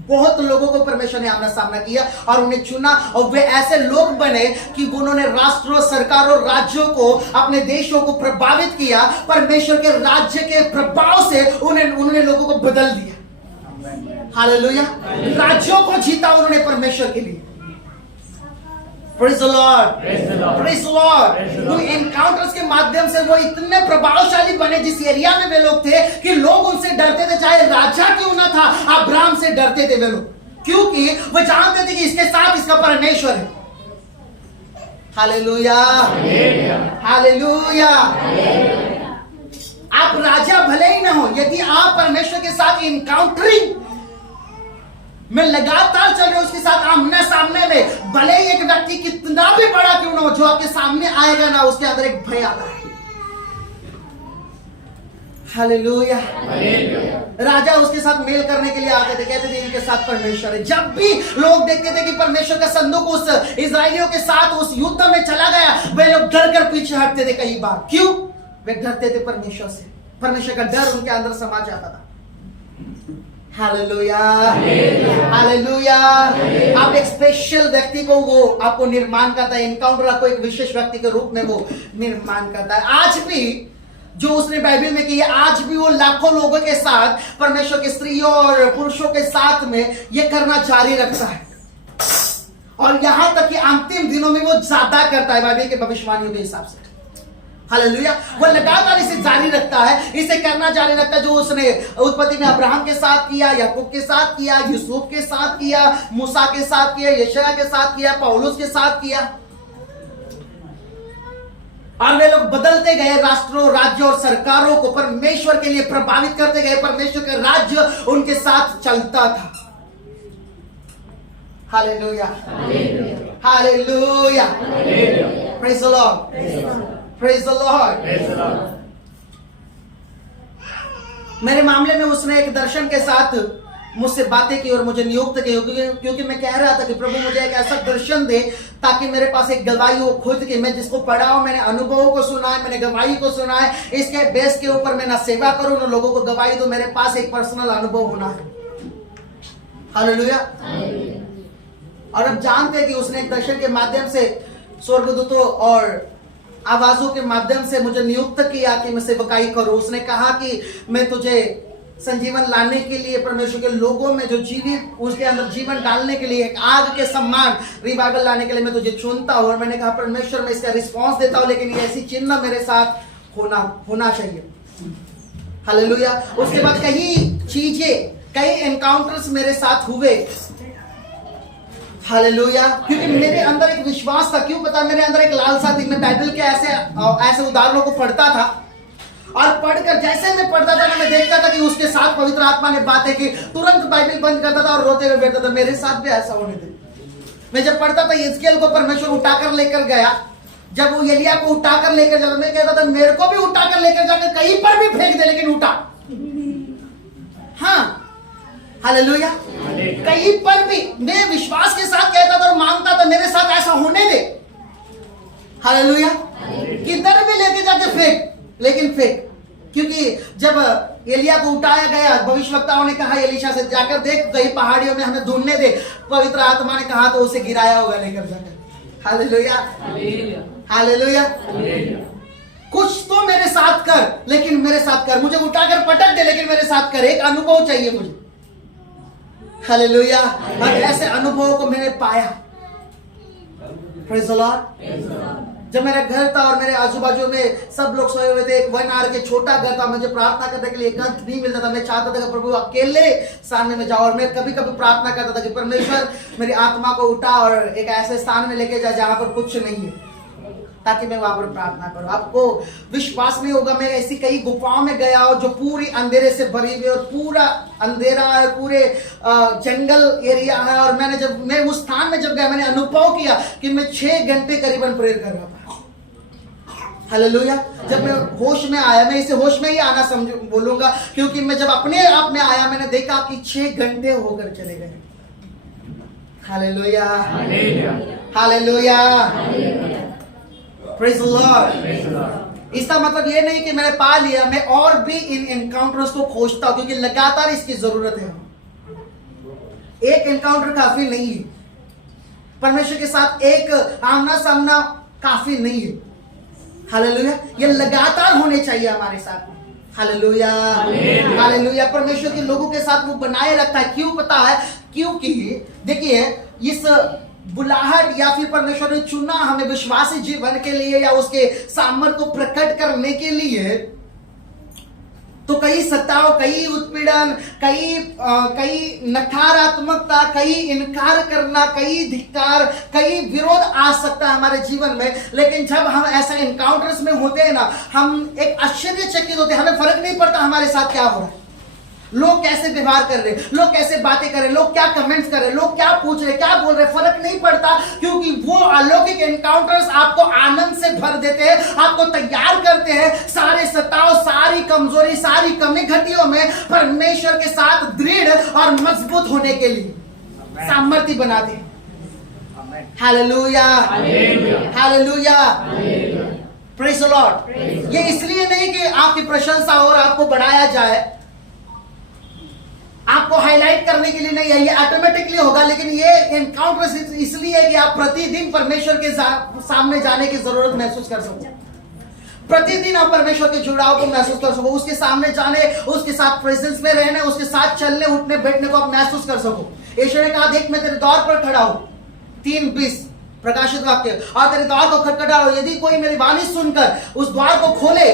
बहुत लोगों को परमेश्वर ने आमना सामना किया और उन्हें चुना, और वे ऐसे लोग बने कि उन्होंने राष्ट्रों, सरकारों, राज्यों को, अपने देशों को प्रभावित किया। परमेश्वर के राज्य के प्रभाव से उन्होंने लोगों को बदल दिया। हालेलुया। राज्यों को जीता उन्होंने परमेश्वर के लिए। Praise the Lord. Praise the Lord. उन एनकाउंटर्स के माध्यम से वो इतने प्रभावशाली बने जिस एरिया में वे लोग थे कि लोग उनसे डरते थे, चाहे राजा क्यों ना था, अब्राहम से डरते थे वे लोग। क्योंकि वो जानते थे कि इसके साथ इसका परमेश्वर है। Hallelujah, hallelujah. आप राजा भले ही ना हो, यदि आप परमेश्वर के साथ इनकाउंटरिंग में लगातार चल रहे हो, उसके साथ आमने सामने में, भले ही एक व्यक्ति कितना भी बड़ा क्यों ना हो, जो आपके सामने आएगा ना, उसके अंदर एक भय आता है। हालेलुया। राजा उसके साथ मेल करने के लिए आते थे, कहते थे इनके साथ परमेश्वर है। जब भी लोग देखते थे कि परमेश्वर का संदूक उस इजरायलियों के साथ उस युद्ध में चला गया, वे लोग डर कर पीछे हटते थे कई बार। क्यों? वे डरते थे परमेश्वर से, परमेश्वर का डर उनके अंदर समा जाता था। Hallelujah, hallelujah. आप एक स्पेशल व्यक्ति को वो आपको निर्माण करता है, इनकाउंटर आपको एक विशेष व्यक्ति के रूप में वो निर्माण करता है। आज भी जो उसने बाइबल में किया, आज भी वो लाखों लोगों के साथ, परमेश्वर के स्त्रियों और पुरुषों के साथ में ये करना जारी रखता है, और यहां तक कि अंतिम दिनों में वो ज्यादा करता है बाइबल के भविष्यवाणियों के हिसाब से। हालेलुया। वो लगातार इसे जारी रखता है, इसे करना जारी रखता है, जो उसने उत्पत्ति में अब्राहम के साथ किया, याकूब के साथ किया, यूसुफ के साथ किया, मूसा के साथ किया, यशायाह के साथ किया, पौलुस के साथ किया। और वे लोग बदलते गए, राष्ट्रों, राज्यों और सरकारों को परमेश्वर के लिए प्रभावित करते गए। परमेश्वर का राज्य उनके साथ चलता था। Hallelujah, hallelujah, praise the Lord, praise the Lord. मेरे मामले में उसने एक दर्शन के साथ मुझसे बातें की और मुझे नियुक्त की, क्योंकि मैं कह रहा था कि प्रभु मुझे एक ऐसा दर्शन दे ताकि मेरे पास एक गवाही हो खुद की। मैं जिसको पढ़ा हूं, मैंने अनुभवों को सुना है, मैंने गवाही को सुना है, इसके बेस के ऊपर मैं ना सेवा करूं ना लोगों को गवाही दूं। मेरे पास एक पर्सनल अनुभव होना है। हालेलुया। और अब जानते हैं कि उसने एक दर्शन के माध्यम से, स्वर्गदूतों और आवाजों के माध्यम से मुझे नियुक्त किया कि मैं सेवकाई करूं। उसने कहा कि मैं तुझे संजीवन लाने के लिए, परमेश्वर के लोगों में जो जीवित, उसके अंदर जीवन डालने के लिए, एक आग के समान रिवाइवल लाने के लिए मैं तुझे चुनता हूं। और मैंने कहा परमेश्वर, मैं इसका रिस्पॉन्स देता हूं, लेकिन ये ऐसी चिन्ह मेरे साथ होना चाहिए। हालेलुया। उसके बाद कई चीजें, कई एनकाउंटर्स मेरे साथ हुए। हालेलुया। क्योंकि मेरे अंदर एक विश्वास था। क्यों पता? मेरे अंदर एक लालसा थी। मैं बाइबल के ऐसे उदाहरणों को पढ़ता था, और पढ़कर जैसे मैं पढ़ता था ना, मैं देखता था कि उसके साथ पवित्र आत्मा ने बातें की, तुरंत बाइबल बंद करता था और रोते हुए बैठता था। मेरे साथ भी ऐसा होने दे। मैं जब पढ़ता था यिजकेल को परमेश्वर उठाकर लेकर गया, जब वो एलिया को उठाकर लेकर जाता, मैं कहता था मेरे को भी उठाकर लेकर जाकर कहीं पर भी फेंक दे, लेकिन उठा। हाँ, हालेलुया। कहीं पर भी मैं विश्वास के साथ कहता था और मांगता था, मेरे साथ ऐसा होने दे। हालेलुया। किधर भी लेके जाके फेंक, लेकिन फेंक। क्योंकि जब एलिया को उठाया गया, भविष्यवक्ताओं ने कहा एलीशा से, जाकर देख कहीं पहाड़ियों में हमें ढूंढने दे। पवित्र आत्मा ने कहा तो उसे गिराया होगा लेकर जाकर। Hallelujah, hallelujah. कुछ तो मेरे साथ कर, लेकिन मेरे साथ कर। मुझे उठाकर पटक दे, लेकिन मेरे साथ कर। एक अनुभव चाहिए मुझे। हालेलुया। और ऐसे अनुभवों को मैंने पाया। Praise the Lord. जब मेरा घर था और मेरे आजू बाजू में सब लोग सोए हुए थे, एक 1 आवर के छोटा घर था, मुझे प्रार्थना करने के लिए एकांत नहीं मिलता था। मैं चाहता था कि प्रभु अकेले सामने में जाओ, और मैं कभी कभी प्रार्थना करता था कि परमेश्वर मेरी आत्मा को उठा और एक ऐसे स्थान में लेके जा जहां पर कुछ नहीं है, ताकि मैं वहां पर प्रार्थना करूं। आपको विश्वास नहीं होगा, मैं ऐसी कई गुफाओं में गया और जो पूरी अंधेरे से भरी हुई, और पूरा अंधेरा है, पूरे जंगल एरिया है। और मैं उस स्थान में जब गया, मैंने अनुभव किया कि मैं 6 घंटे करीबन प्रेयर कर रहा था। हालेलुया। जब मैं होश में आया, मैं इसे होश में ही आना बोलूंगा, क्योंकि मैं जब अपने आप में आया, मैंने देखा कि 6 घंटे होकर चले गए। Hallelujah, hallelujah, praise the Lord. इसका मतलब ये नहीं कि मैंने पा लिया, मैं और भी इन एनकाउंटर्स को खोजता हूं, क्योंकि लगातार इसकी जरूरत है। एक एनकाउंटर काफी नहीं है। परमेश्वर के साथ एक आमना सामना काफी नहीं है। हालेलुया। ये लगातार होने चाहिए हमारे साथ में। Hallelujah, hallelujah. परमेश्वर के लोगों के साथ वो बनाए रखता है। क्यों पता है? क्योंकि देखिए, इस बुलाहट या फिर परमेश्वर ने चुना हमें विश्वासी जीवन के लिए या उसके सामर्थ्य को प्रकट करने के लिए, तो कई सताव, कई उत्पीड़न, कई नकारात्मकता, कई इनकार करना, कई धिक्कार, कई विरोध आ सकता है हमारे जीवन में। लेकिन जब हम ऐसे इनकाउंटर्स में होते हैं ना, हम एक आश्चर्यचकित होते हैं। हमें फर्क नहीं पड़ता हमारे साथ क्या हो रहा है, लोग कैसे व्यवहार कर रहे हैं, लोग कैसे बातें कर रहे हैं, लोग क्या कमेंट्स कर रहे हैं, लोग क्या पूछ रहे हैं, क्या बोल रहे हैं, फर्क नहीं पड़ता। क्योंकि वो अलौकिक एनकाउंटर्स आपको आनंद से भर देते हैं, आपको तैयार करते हैं सारे सताव, सारी कमजोरी, सारी कमी घटियों में परमेश्वर के साथ दृढ़ और मजबूत होने के लिए सामर्थ्य बनाते हैं। Hallelujah, hallelujah, praise the Lord. ये इसलिए नहीं कि आपकी प्रशंसा और आपको बढ़ाया जाए, आपको हाईलाइट करने के लिए नहीं है, ये ऑटोमेटिकली होगा। लेकिन ये एनकाउंटर इसलिए है कि आप प्रतिदिन परमेश्वर के सामने जाने की जरूरत महसूस कर सको, प्रतिदिन आप परमेश्वर के जुड़ाव को महसूस कर सको, उसके सामने जाने, उसके साथ प्रेजेंस में रहने, उसके साथ चलने उठने बैठने को आप महसूस कर सको। यीशु ने कहा, देख मैं तेरे द्वार पर खड़ा हूं, 3:20 प्रकाशित वाक्य, और तेरे द्वार को खटखटा रहा हूं, यदि कोई मेरी वाणी सुनकर उस द्वार को खोले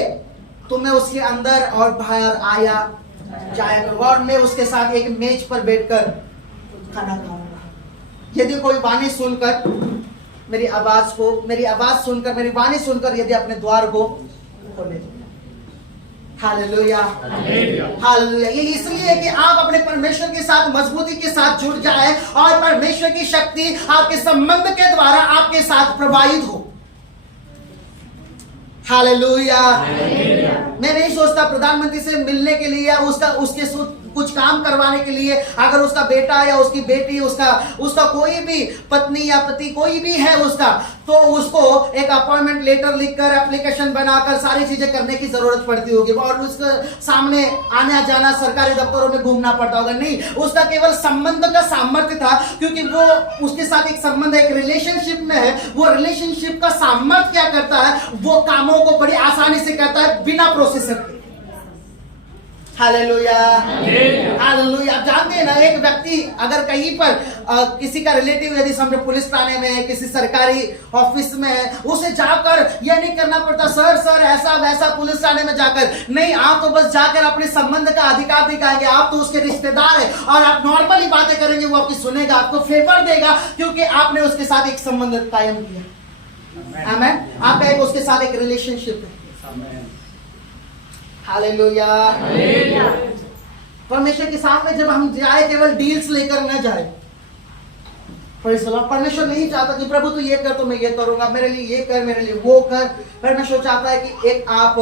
तो मैं उसके अंदर और बाहर आया जाया करूंगा, और मैं उसके साथ एक मेज पर बैठकर खाना खाऊंगा। यदि कोई वाणी सुनकर मेरी आवाज सुनकर, मेरी वाणी सुनकर यदि अपने द्वार को खोले। Hallelujah, hallelujah. ये इसलिए है कि आप अपने परमेश्वर के साथ मजबूती के साथ जुड़ जाए और परमेश्वर की शक्ति आपके संबंध के द्वारा आपके साथ प्रवाहित हो। हालेलुया। मैं नहीं सोचता प्रधानमंत्री से मिलने के लिए या उसके कुछ काम करवाने के लिए, अगर उसका बेटा या उसकी बेटी, उसका कोई भी पत्नी या पति कोई भी है उसका, तो उसको एक अपॉइंटमेंट लेटर लिखकर, एप्लीकेशन बनाकर सारी चीजें करने की जरूरत पड़ती होगी, और उसके सामने आना जाना, सरकारी दफ्तरों में घूमना पड़ता होगा। नहीं, उसका केवल संबंध का सामर्थ्य था, क्योंकि वो उसके साथ एक संबंध, एक रिलेशनशिप में है। वो रिलेशनशिप का सामर्थ्य क्या करता है, वो कामों को बड़ी आसानी से करता है बिना प्रोसेसर के। Hallelujah, hallelujah. आप जानते हैं ना, एक व्यक्ति अगर कहीं पर किसी का रिलेटिव यदि समझो पुलिस थाने में है, किसी सरकारी ऑफिस में है, उसे जाकर यह नहीं करना पड़ता सर ऐसा वैसा पुलिस थाने में जाकर। नहीं, आप तो बस जाकर अपने संबंध का अधिकार दिखाएंगे। आप तो उसके रिश्तेदार है और आप नॉर्मली बातें करेंगे, वो आपकी सुनेगा, आपको फेवर देगा, क्योंकि आपने उसके साथ एक संबंध कायम किया। आमीन। आपका एक उसके साथ एक रिलेशनशिप है। हालेलुया। परमेश्वर के सामने जब हम जाए, केवल डील्स लेकर न जाए। परमेश्वर नहीं चाहता कि प्रभु तू ये कर तो मैं ये करूंगा, मेरे लिए ये कर, मेरे लिए वो कर। परमेश्वर चाहता है कि एक आप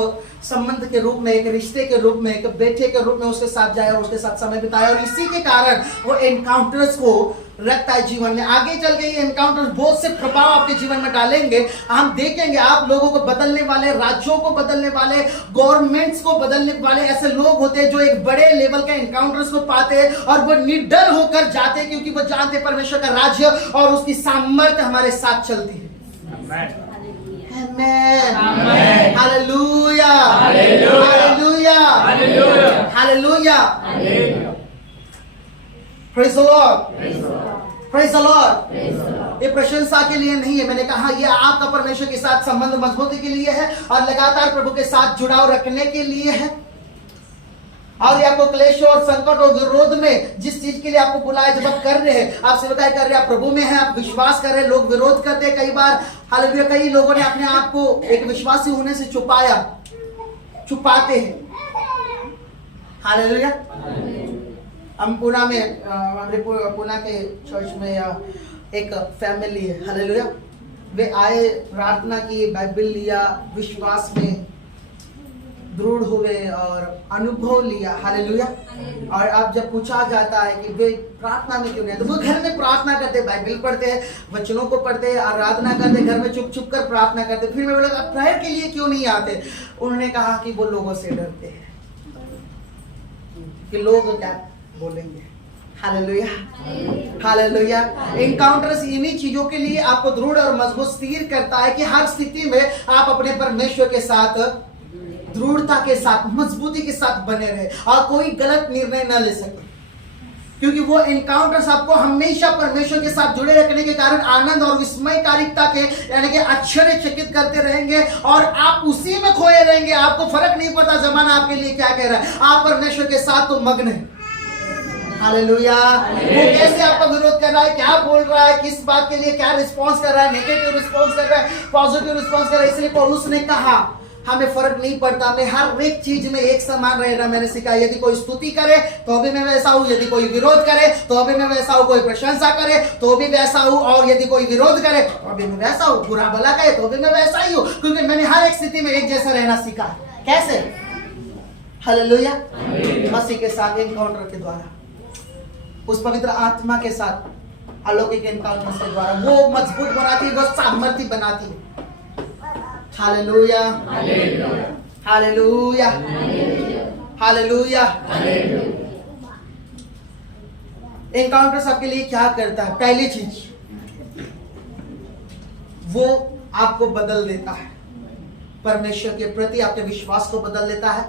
संबंध के रूप में, एक रिश्ते के रूप में, एक बेटे के रूप में उसके साथ जाए और उसके साथ समय बिताए। और इसी के कारण वो एनकाउंटर्स को रखता है जीवन में। आगे चल के ये एनकाउंटर्स बहुत से प्रभाव आपके जीवन में डालेंगे। हम देखेंगे आप लोगों को बदलने वाले, राज्यों को बदलने वाले, गवर्नमेंट्स को बदलने वाले ऐसे लोग होते हैं जो एक बड़े लेवल के एनकाउंटर्स को पाते हैं और वो निडर होकर जाते हैं, क्योंकि वो जानते हैं परमेश्वर का राज्य और उसकी सामर्थ्य हमारे साथ चलती है। Amen. Hallelujah. Hallelujah. Hallelujah. Praise the Lord. Praise the Lord. ये प्रशंसा के लिए नहीं है, मैंने कहा ये आपका परमेश्वर के साथ संबंध मजबूती के लिए है और लगातार प्रभु के साथ जुड़ाव रखने के लिए है। और ये आपको क्लेश और संकट और विरोध में जिस चीज के लिए आपको बुलाया, जब आप कर रहे हैं, आप सेवकाई कर रहे हैं, आप प्रभु में हैं, आप विश्वास कर रहे हैं, लोग विरोध करते हैं कई बार। हालेलुया। कई लोगों ने अपने आप को एक विश्वासी होने से छुपाते हैं। हालेलुया। हम पुणे में, हमारे पुणे के चर्च में एक फैमिली है। हालेलुया। वे आए, प्रार्थना की, बाइबल लिया, विश्वास में दृढ़ हुए और अनुभव लिया। हालेलुया। और अब जब पूछा जाता है कि वे प्रार्थना में क्यों नहीं, तो वो घर में प्रार्थना करते, बाइबल पढ़ते हैं, वचनों को पढ़ते, आराधना करते, घर में चुप चुप कर प्रार्थना करते। फिर मैं बोला प्रेयर के लिए क्यों नहीं आते? उन्होंने कहा कि वो लोगों से डरते हैं कि लोग क्या बोलेंगे। Hallelujah, hallelujah. एनकाउंटर्स इन्हीं चीजों के लिए आपको दृढ़ और मजबूत स्थिर करता है कि हर स्थिति में आप अपने परमेश्वर के साथ दृढ़ता के साथ, मजबूती के साथ बने रहे और कोई गलत निर्णय न ले सके। क्योंकि वो एनकाउंटर्स आपको हमेशा परमेश्वर के साथ जुड़े रखने के कारण आनंद और विस्मयकारिता के यानी कि आश्चर्यचकित करते रहेंगे और आप उसी में खोए रहेंगे। आपको फर्क नहीं पता जमाना आपके लिए क्या कह रहा है, आप परमेश्वर के साथ तो मग्न है। हालेलुया। वो कैसे आपका विरोध कर रहा है, क्या बोल रहा है, किस बात के लिए क्या रिस्पॉन्स कर रहा है, नेगेटिव रिस्पॉन्स कर रहा है, पॉजिटिव रिस्पॉन्स कर रहा है। इसलिए पौलुस ने कहा हमें फर्क नहीं पड़ता, हमें हर एक चीज में एक समान रहना मैंने सिखाया। यदि कोई स्तुति करे तो भी मैं वैसा हूं, यदि कोई विरोध करे तो भी मैं वैसा हूं, कोई प्रशंसा करे तो भी वैसा हूं, और यदि कोई विरोध करे तो भी मैं वैसा हूं, बुरा भला कहे तो भी मैं वैसा ही हूं, क्योंकि मैंने हर एक स्थिति में एक जैसा रहना सीखा। कैसे? हालेलुया। मसीह के साथ एनकाउंटर के द्वारा, उस पवित्र आत्मा के साथ अलौकिक एनकाउंटर के द्वारा वो मजबूत बनाती है, वो सामर्थ्य बनाती है। Hallelujah, hallelujah, hallelujah. एनकाउंटर सबके लिए क्या करता है? पहली चीज, वो आपको बदल देता है। परमेश्वर के प्रति आपके विश्वास को बदल देता है,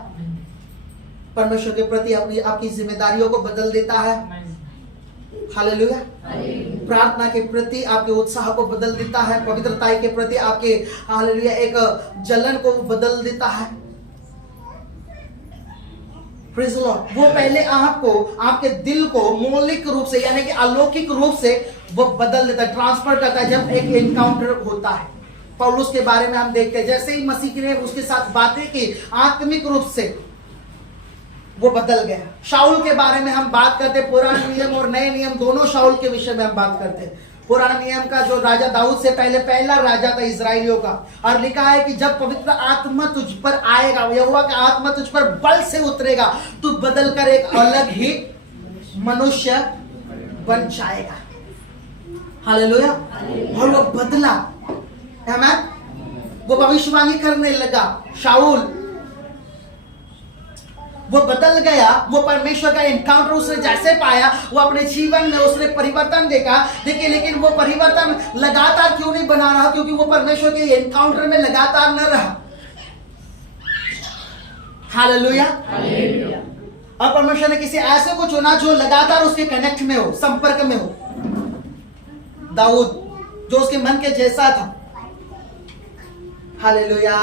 परमेश्वर के प्रति आपकी जिम्मेदारियों को बदल देता है। हालेलुया। प्रार्थना के प्रति आपके उत्साह को बदल देता है, पवित्रता के प्रति आपके हालेलुया एक जलन को बदल देता है। Praise the Lord. वो पहले आपको आपके दिल को मौलिक रूप से यानी कि अलौकिक रूप से वो बदल देता है, ट्रांसफर करता है जब एक एनकाउंटर होता है। पौलुस के बारे में हम देखते हैं, जैसे ही मसीह ने उसके साथ बातें की आत्मिक रूप से वो बदल गया। शाऊल के बारे में हम बात करते, पुराने नियम और नए नियम दोनों शाऊल के विषय में हम बात करते हैं। पुराने नियम का जो राजा दाऊद से पहले पहला राजा था इजराइलियों का, और लिखा है कि जब पवित्र आत्मा तुझ पर आएगा, यहोवा का आत्मा तुझ पर बल से उतरेगा, तू बदल कर एक अलग ही मनुष्य बन जाएगा। हालेलुया। और वो बदला, आमीन। वो भविष्यवाणी करने लगा। शाऊल वो बदल गया, वो परमेश्वर का एनकाउंटर उसने जैसे पाया, वो अपने जीवन में उसने परिवर्तन देखा। देखिए, लेकिन वो परिवर्तन लगातार क्यों नहीं बना रहा? क्योंकि वो परमेश्वर के एनकाउंटर में लगातार न रहा। हालेलुया। और परमेश्वर ने किसी ऐसे को चुना जो लगातार उसके कनेक्ट में हो, संपर्क में हो। दाऊद जो उसके मन के जैसा था। Hallelujah,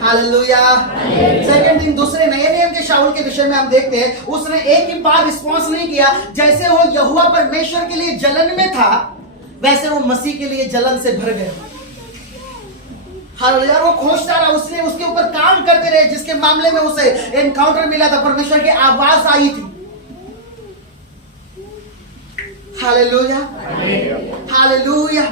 hallelujah. सेकंड थिंग, दूसरे नए नियम के शाऊल के विषय में हम देखते हैं, उसने एक ही बार रिस्पॉन्स नहीं किया। जैसे वो यहोवा परमेश्वर के लिए जलन में था, वैसे वो मसीह के लिए जलन से भर गया। हालेलुया। वो खोजता रहा, उसने उसके ऊपर काम करते रहे, जिसके मामले में उसे एनकाउंटर मिला था, परमेश्वर की आवाज आई थी। Hallelujah, hallelujah.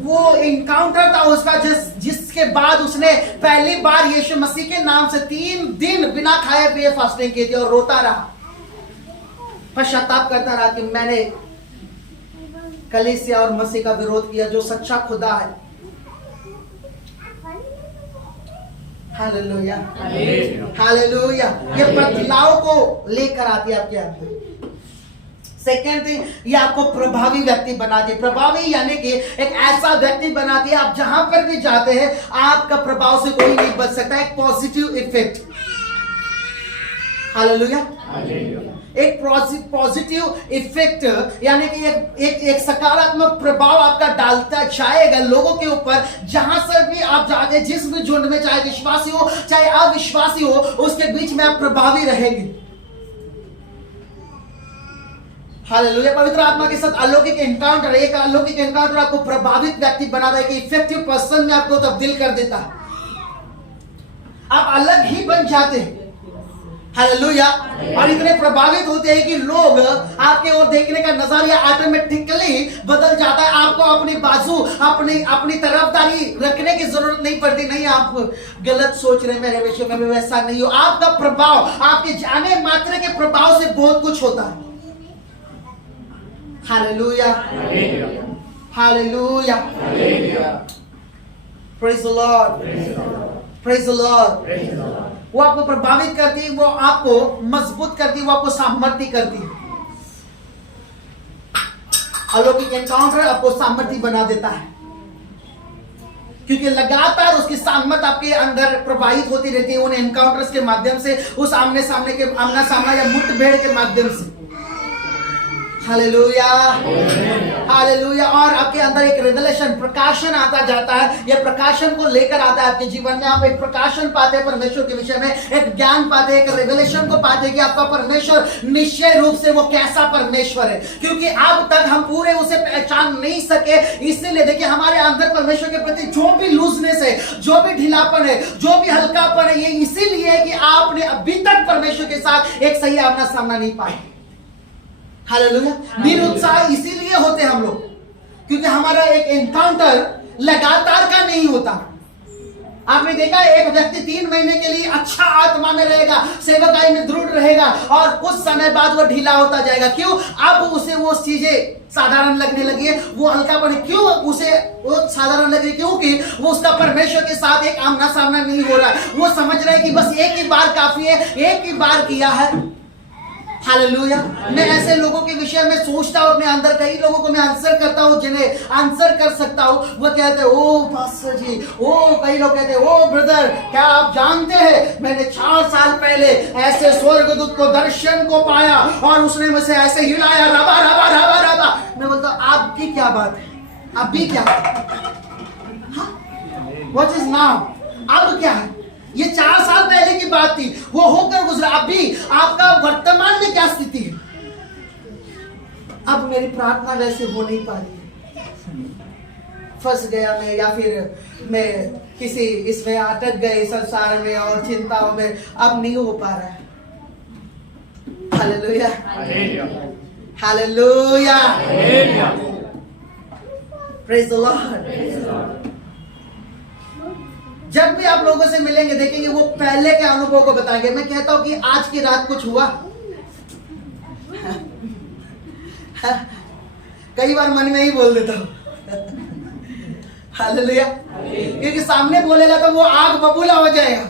वो इनकाउंटर था उसका जिसके बाद उसने पहली बार यीशु मसीह के नाम से 3 दिन बिना खाए पिए फास्टिंग की थी और रोता रहा, पश्चाताप करता रहा कि मैंने कलीसिया और मसीह का विरोध किया जो सच्चा खुदा है। Hallelujah, hallelujah. ये बदलाव को लेकर आती है आपके अंदर। सेकेंड थिंग, ये आपको प्रभावी व्यक्ति बनाती है। प्रभावी यानी कि एक ऐसा व्यक्ति बनाती है, आप जहां पर भी जाते हैं आपका प्रभाव से कोई नहीं बच सकता। एक पॉजिटिव इफेक्ट। हालेलुया। एक पॉजिटिव इफेक्ट यानी कि एक सकारात्मक प्रभाव आपका डालता जाएगा लोगों के ऊपर, जहां से भी आप जाते, जिस भी झुंड में, चाहे विश्वासी हो चाहे अविश्वासी हो, उसके बीच में आप प्रभावी रहेंगे। हालेलुया। पवित्र आत्मा के साथ अलौकिक एनकाउंटर, एक अलौकिक एनकाउंटर आपको प्रभावित व्यक्ति बनाता है, कि इफेक्टिव पर्सन में आपको तब्दील कर देता है। आप अलग ही बन जाते हैं। हालेलुया। और इतने प्रभावित होते हैं कि लोग आपके ओर देखने का नजरिया ऑटोमेटिकली बदल जाता है। आपको अपनी बाजू, अपनी तरफदारी रखने की जरूरत नहीं पड़ती। नहीं, आप गलत सोच रहे, मेरे विषय में वैसा नहीं हो। आपका प्रभाव, आपके जाने मात्र के प्रभाव से बहुत कुछ होता है। Hallelujah, hallelujah. Praise the Lord, praise the Lord. वो आपको प्रभावित करती है, वो आपको मजबूत करती है, वो आपको सामर्थ्य करती है। अलौकिक एनकाउंटर आपको सामर्थ्य बना देता है, क्योंकि लगातार उसकी सामर्थ आपके अंदर प्रवाहित होती रहती है उन एनकाउंटर्स के माध्यम से, उस आमने सामने या मुठभेड़ के माध्यम से। Hallelujah, hallelujah. और आपके अंदर एक रिवलेशन, प्रकाशन आता जाता है। ये प्रकाशन को लेकर आता है आपके जीवन में। आप एक प्रकाशन पाते हैं परमेश्वर के विषय में, एक ज्ञान पाते हैं, एक रिवलेशन को पाते हैं कि आपका परमेश्वर निश्चय रूप से वो कैसा परमेश्वर है, क्योंकि अब तक हम पूरे उसे पहचान नहीं सके। इसीलिए देखिए हमारे अंदर परमेश्वर के प्रति जो भी लूजनेस है, जो भी ढीलापन है, जो भी हल्कापन है, ये इसीलिए है कि आपने अभी तक परमेश्वर के साथ एक सही आमना सामना नहीं पाया। हालेलुया। निरुत्साह इसीलिए होते हम लोग, क्योंकि हमारा एक एनकाउंटर लगातार का नहीं होता। आपने देखा एक व्यक्ति 3 महीने के लिए अच्छा आत्मा में रहेगा, सेवकाई में दृढ़ रहेगा, और कुछ समय बाद वो ढीला होता जाएगा। क्यों? अब उसे वो चीजें साधारण लगने लगी है, वो हल्कापन। क्यों उसे वो साधारण लग रही? क्योंकि वो उसका परमेश्वर के साथ एक आमना सामना नहीं हो रहा। वो समझ रहा है कि बस एक ही बार काफी है, एक ही बार किया है। हालेलुया। मैं ऐसे लोगों के विषय में सोचता हूं अपने अंदर। कई लोगों को मैं आंसर करता हूं जिन्हें आंसर कर सकता हूं। वो कहते हैं ओ पास्टर जी, ओ कई लोग कहते हैं ओ ब्रदर, क्या आप जानते हैं मैंने 4 साल पहले ऐसे स्वर्गदूत को दर्शन को पाया और उसने मुझे ऐसे हिलाया, रबा रबा रबा रबा। मैं बोलता हूं आपकी क्या बात है? अभी क्या? What is now? अब क्या है? ये 4 साल पहले की बात थी, वो होकर गुजरा। अभी आपका वर्तमान में क्या स्थिति है? अब मेरी प्रार्थना वैसे हो नहीं पा रही है, फंस गया मैं, या फिर मैं किसी इसमें अटक गए संसार में और चिंताओं में, अब नहीं हो पा रहा है। Hallelujah, hallelujah, praise the Lord. जब भी आप लोगों से मिलेंगे देखेंगे वो पहले के अनुभव को बताएंगे। मैं कहता हूं कि आज की रात कुछ हुआ। कई बार मन में ही बोल देता हूं हालेलुया, क्योंकि सामने बोलेगा तो वो आग बबूला हो जाएगा,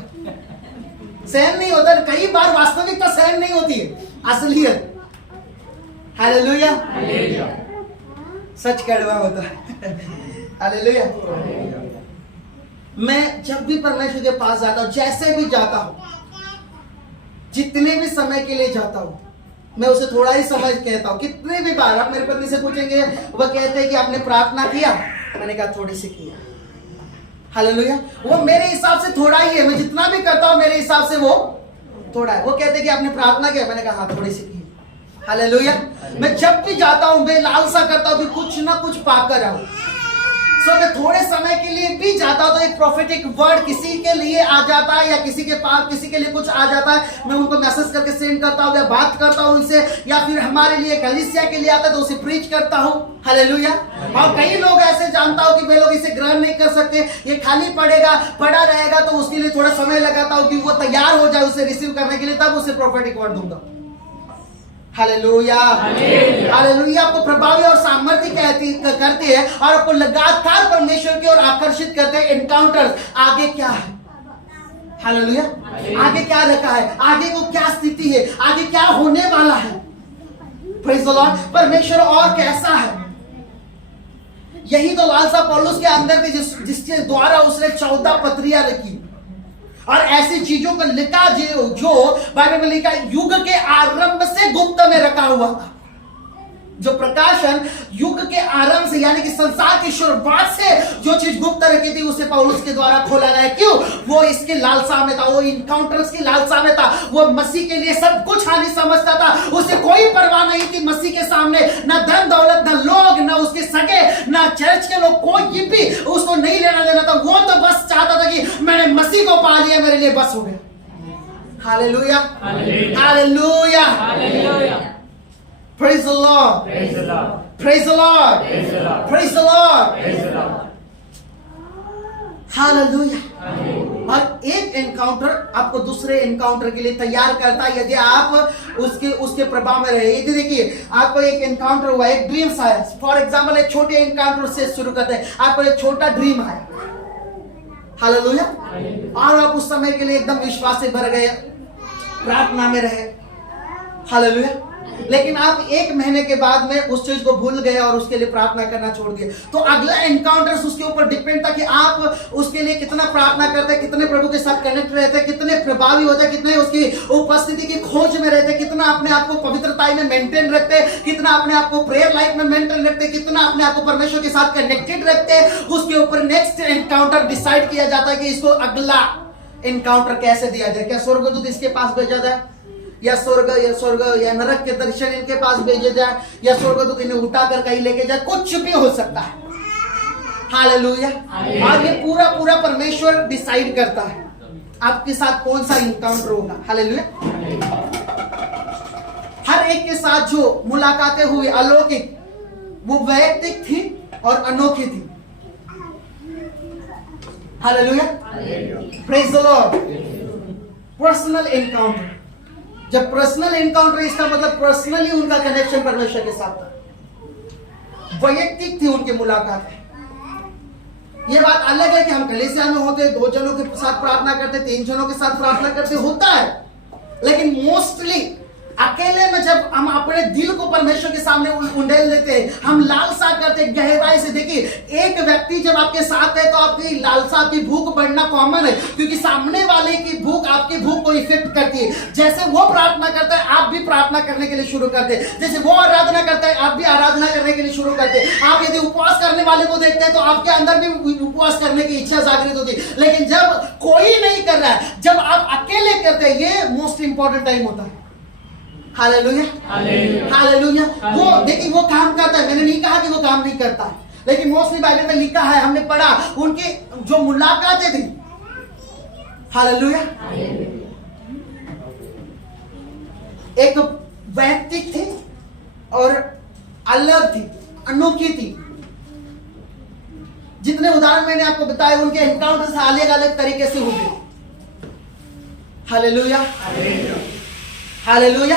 सहन नहीं होता। कई बार वास्तविकता सहन नहीं होती है, असलियत। हालेलुया, सच कड़वा होता है। हालेलुया। मैं जब भी परमेश्वर के पास जाता हूं, जैसे भी जाता हूं, जितने भी समय के लिए जाता हूं, मैं उसे थोड़ा ही समझ कहता हूं। कितने भी बार आप मेरे पत्नी से पूछेंगे, वह कहते हैं कि आपने प्रार्थना किया? मैंने कहा थोड़ी सी किया। हालेलुया। वो मेरे हिसाब से थोड़ा ही है, मैं जितना भी करता हूं मेरे हिसाब से वो थोड़ा है। वो कहते हैं कि आपने प्रार्थना किया? मैंने कहा हाँ थोड़ी सी की। हालेलुया। मैं जब भी जाता हूं मैं लालसा करता हूं कि कुछ ना कुछ पाकर आऊं। मैं थोड़े समय के लिए भी जाता हूं तो एक प्रोफेटिक वर्ड किसी के लिए आ जाता है, या किसी के पास किसी के लिए कुछ आ जाता है, मैं उनको मैसेज करके सेंड करता हूं, या बात करता हूं उनसे, या फिर हमारे लिए कलीसिया के लिए आता है तो उसे प्रीच करता हूं। हालेलुया। और कई लोग ऐसे जानता हूं कि वे लोग इसे ग्रहण नहीं कर सकते, ये खाली पड़ा रहेगा, तो उसके लिए थोड़ा समय लगाता हूं कि वो तैयार हो जाए उसे रिसीव करने के लिए, तब उसे प्रोफेटिक वर्ड दूंगा। Hallelujah, hallelujah. आपको प्रभावी और सामर्थ्य करती है और आपको लगातार परमेश्वर की ओर आकर्षित करते हैं। एनकाउंटर्स, आगे क्या है? हालेलुया। आगे क्या रखा है? आगे को क्या स्थिति है? आगे क्या होने वाला है? Praise the Lord. परमेश्वर और कैसा है? यही तो लालसा पौलुस के अंदर थी, जिसके द्वारा उसने 14 पत्रियां लिखी और ऐसी चीजों को लिखा जो बाइबल में लिखा युग के आरंभ से गुप्त में रखा हुआ था। जो प्रकाशन युग के आरंभ से, यानी कि संसार की शुरुआत से जो चीज गुप्त रखी थी, उसे पौलुस के द्वारा खोला गया। क्यों? वो इसके लालसा में था, वो इनकाउंटर्स की लालसा में था। वो मसीह के लिए सब कुछ हानि समझता था। उसे कोई परवाह नहीं थी मसीह के सामने, ना धन दौलत, ना लोग, ना उसके सगे, ना चर्च के लोग, कोई भी उसको नहीं लेना देना था। वो तो बस चाहता था कि मैंने मसीह को पा लिया, मेरे लिए बस हो गया। Hallelujah, hallelujah, hallelujah. Praise the Lord. Praise the Lord. Praise the Lord. Praise the Lord. Praise the Lord. Praise the Lord. Hallelujah. और एक एनकाउंटर आपको दूसरे एनकाउंटर के लिए तैयार करता है, यदि आप उसके प्रभाव में रहे। यदि देखिए आपको एक एनकाउंटर हुआ, एक ड्रीम्स आया। फॉर एग्जांपल एक छोटे एनकाउंटर से शुरू करते हैं। आपको एक छोटा ड्रीम आया। हालेलुया। और आप उस समय के लिए एकदम विश्वास से भर गए, प्रार्थना में रहे। हालेलुया। लेकिन आप 1 महीने के बाद में उस चीज को भूल गए और उसके लिए प्रार्थना करना छोड़ दिए। तो अगला एनकाउंटर्स उसके ऊपर डिपेंड था कि आप उसके लिए कितना प्रार्थना करते, कितने प्रभु के साथ कनेक्ट रहते, कितने प्रभावी होते, कितने उसकी उपस्थिति की खोज में रहते, कितना अपने आप को पवित्रता में मेंटेन रखते, कितना अपने आप को प्रेयर लाइफ में मेंटेन रखते, कितना अपने आप को परमेश्वर के साथ कनेक्टेड रखते। उसके ऊपर नेक्स्ट एनकाउंटर डिसाइड किया जाता है कि इसको अगला एनकाउंटर कैसे दिया जाए। क्या स्वर्गदूत इसके पास भेजा जाए, या स्वर्ग या नरक के दर्शन इनके पास भेजे जाए, या स्वर्गदूत इन्हें उठाकर कहीं लेके जाए, कुछ भी हो सकता है। हालेलुया। और ये पूरा परमेश्वर डिसाइड करता है आपके साथ कौन सा इनकाउंटर होगा। हालेलुया। हर एक के साथ जो मुलाकातें हुई अलौकिक, वो वैयक्तिक थी और अनोखी थी। Hallelujah. Praise the Lord. Personal encounter, जब पर्सनल एनकाउंटर, इसका मतलब पर्सनली उनका कनेक्शन परमेश्वर के साथ था, वैयक्तिक थी उनकी मुलाकात। ये बात अलग है कि हम कलीसिया में होते, 2 जनों के साथ प्रार्थना करते, 3 जनों के साथ प्रार्थना करते, होता है। लेकिन मोस्टली अकेले में जब हम अपने दिल को परमेश्वर के सामने उंडेल देते हैं, हम लालसा करते गहराई से। देखिए, एक व्यक्ति जब आपके साथ है तो आपकी लालसा, की भूख बढ़ना कॉमन है, क्योंकि सामने वाले की भूख आपकी भूख को इफेक्ट करती है। जैसे वो प्रार्थना करता है, आप भी प्रार्थना करने के लिए शुरू करते हैं। जैसे वो आराधना करता है, आप भी आराधना करने के लिए शुरू करते हैं। आप यदि उपवास करने वाले को देखते हैं तो आपके अंदर भी उपवास करने की इच्छा जागृत होती है। लेकिन जब कोई नहीं कर रहा है, जब आप अकेले करते हैं, ये मोस्ट इंपॉर्टेंट टाइम होता है। हालेलुया। हालेलुया। वो देखिए, वो काम करता है। मैंने नहीं कहा कि वो काम नहीं करता है, लेकिन मोस्टली बाइबल में लिखा है, हमने पढ़ा, उनकी जो मुलाकातें थी, हालेलुया, एक वैयक्तिक थी और अलग थी, अनोखी थी। जितने उदाहरण मैंने आपको बताए, उनके एनकाउंटर्स अलग अलग तरीके से हुए। हालेलुया। हालेलुया।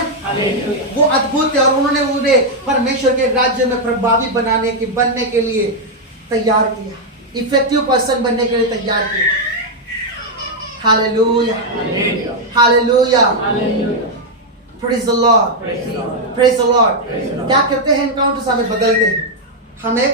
वो अद्भुत थे और उन्होंने उन्हें परमेश्वर के राज्य में प्रभावी बनने के लिए तैयार किया, इफेक्टिव पर्सन बनने के लिए तैयार किया। Hallelujah. Hallelujah. Praise the lord. Praise the Lord. क्या करते हैं एनकाउंटर्स? हमें बदलते हैं, हमें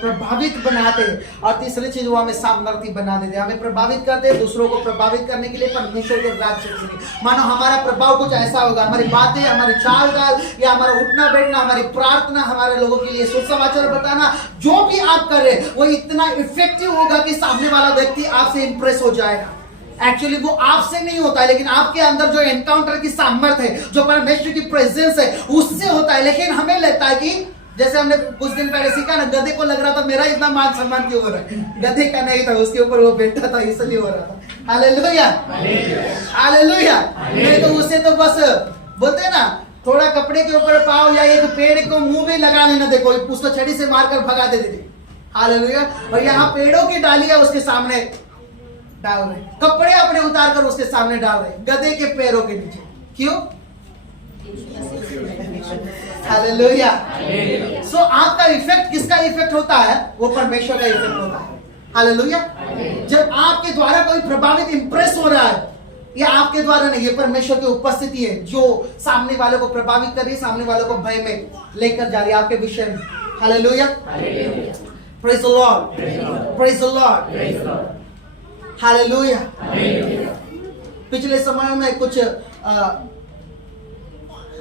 प्रभावित बनाते हैं। और तीसरी चीज, वो हमें सामर्थ्य बना देते हैं, हमें प्रभावित करते हैं दूसरों को प्रभावित करने के लिए परमेश्वर के राज्य से। मानो हमारा प्रभाव कुछ ऐसा होगा, हमारी बातें, हमारी चाल ढाल, या हमारा उठना बैठना, हमारी प्रार्थना, हमारे लोगों के लिए सुसमाचार बताना, जो भी आप कर रहे हैं, वो इतना इफेक्टिव होगा कि सामने वाला व्यक्ति आपसे इंप्रेस हो जाएगा। एक्चुअली वो आपसे नहीं होता है, लेकिन आपके अंदर जो एनकाउंटर की सामर्थ्य है, जो परमेश्वर की प्रेजेंस है, उससे होता है। लेकिन हमें लगता है कि जैसे हमने कुछ दिन पहले सीखा ना, गधे को लग रहा था मेरा इतना मान सम्मान क्यों हो रहा है, गधे का नहीं था, उसके ऊपर वो बैठा था इसलिए हो रहा था। हालेलुया। हालेलुया। नहीं तो उसे तो बस बोलते हैं ना, थोड़ा कपड़े के ऊपर पाओ या एक पेड़ को मुंह में लगा लेना, देखो उसको छड़ी से मारकर भगा देते थे। हालेलुया। और यहाँ पेड़ों की डालियां उसके सामने डाल रहे, कपड़े अपने उतार कर उसके सामने डाल रहे, गधे के पैरों के नीचे। क्यों? हालेलुया। सो आपका इफेक्ट, किसका इफेक्ट होता है? वो परमेश्वर का इफेक्ट होता है। हालेलुया। जब आपके द्वारा कोई प्रभावित इंप्रेस हो रहा है, ये आपके द्वारा नहीं, ये परमेश्वर की उपस्थिति है जो सामने वाले को प्रभावित कर रही है, सामने वाले को भय में लेकर जा रही है आपके विषय में। Hallelujah. Praise the lord. Praise the lord. Hallelujah. पिछले समय में कुछ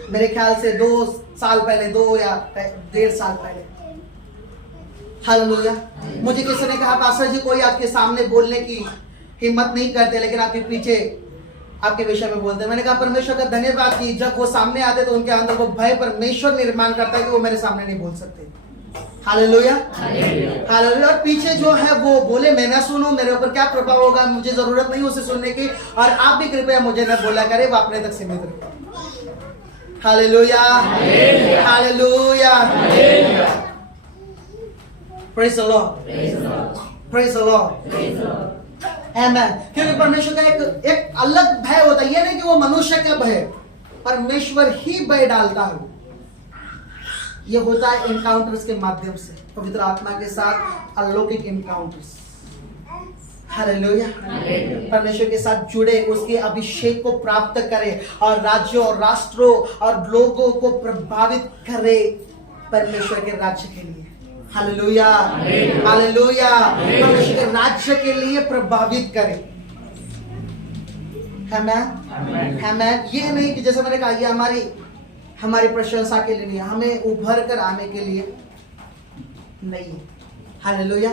मेरे ख्याल से 2 साल पहले, 2 या 1.5 साल पहले, हालेलुया, मुझे किसी ने कहा, पास्टर जी कोई आपके सामने बोलने की हिम्मत नहीं करते, लेकिन आपके पीछे आपके विषय में बोलते हैं। मैंने कहा परमेश्वर का धन्यवाद कि जब वो सामने आते तो उनके अंदर वो भय परमेश्वर निर्माण करता है कि वो मेरे सामने नहीं बोल सकते। हालेलुया। हालेलुया। और पीछे जो है वो बोले, मैं ना सुनूं, मेरे ऊपर क्या प्रभाव होगा, मुझे जरूरत नहीं उसे सुनने की, और आप भी कृपया मुझे न बोला करे, वो अपने तक सीमित रहे। Hallelujah. Hallelujah. Praise the lord. Praise the lord. Amen. क्योंकि परमेश्वर का एक अलग भय होता है। ये नहीं कि वो मनुष्य का भय, परमेश्वर ही भय डालता है। ये होता है एनकाउंटर्स के माध्यम से, पवित्र आत्मा के साथ अलौकिक एनकाउंटर्स। हालेलुया। परमेश्वर के साथ जुड़े, उसके अभिषेक को प्राप्त करे और राज्यों और राष्ट्रों और लोगों को प्रभावित करे परमेश्वर के राज्य के लिए। Hallelujah, hallelujah. परमेश्वर के राज्य के लिए प्रभावित करे। आमेन। ये नहीं कि जैसे मैंने कहा, ये हमारी प्रशंसा के लिए नहीं, हमें उभर कर आने के लिए नहीं। Hallelujah,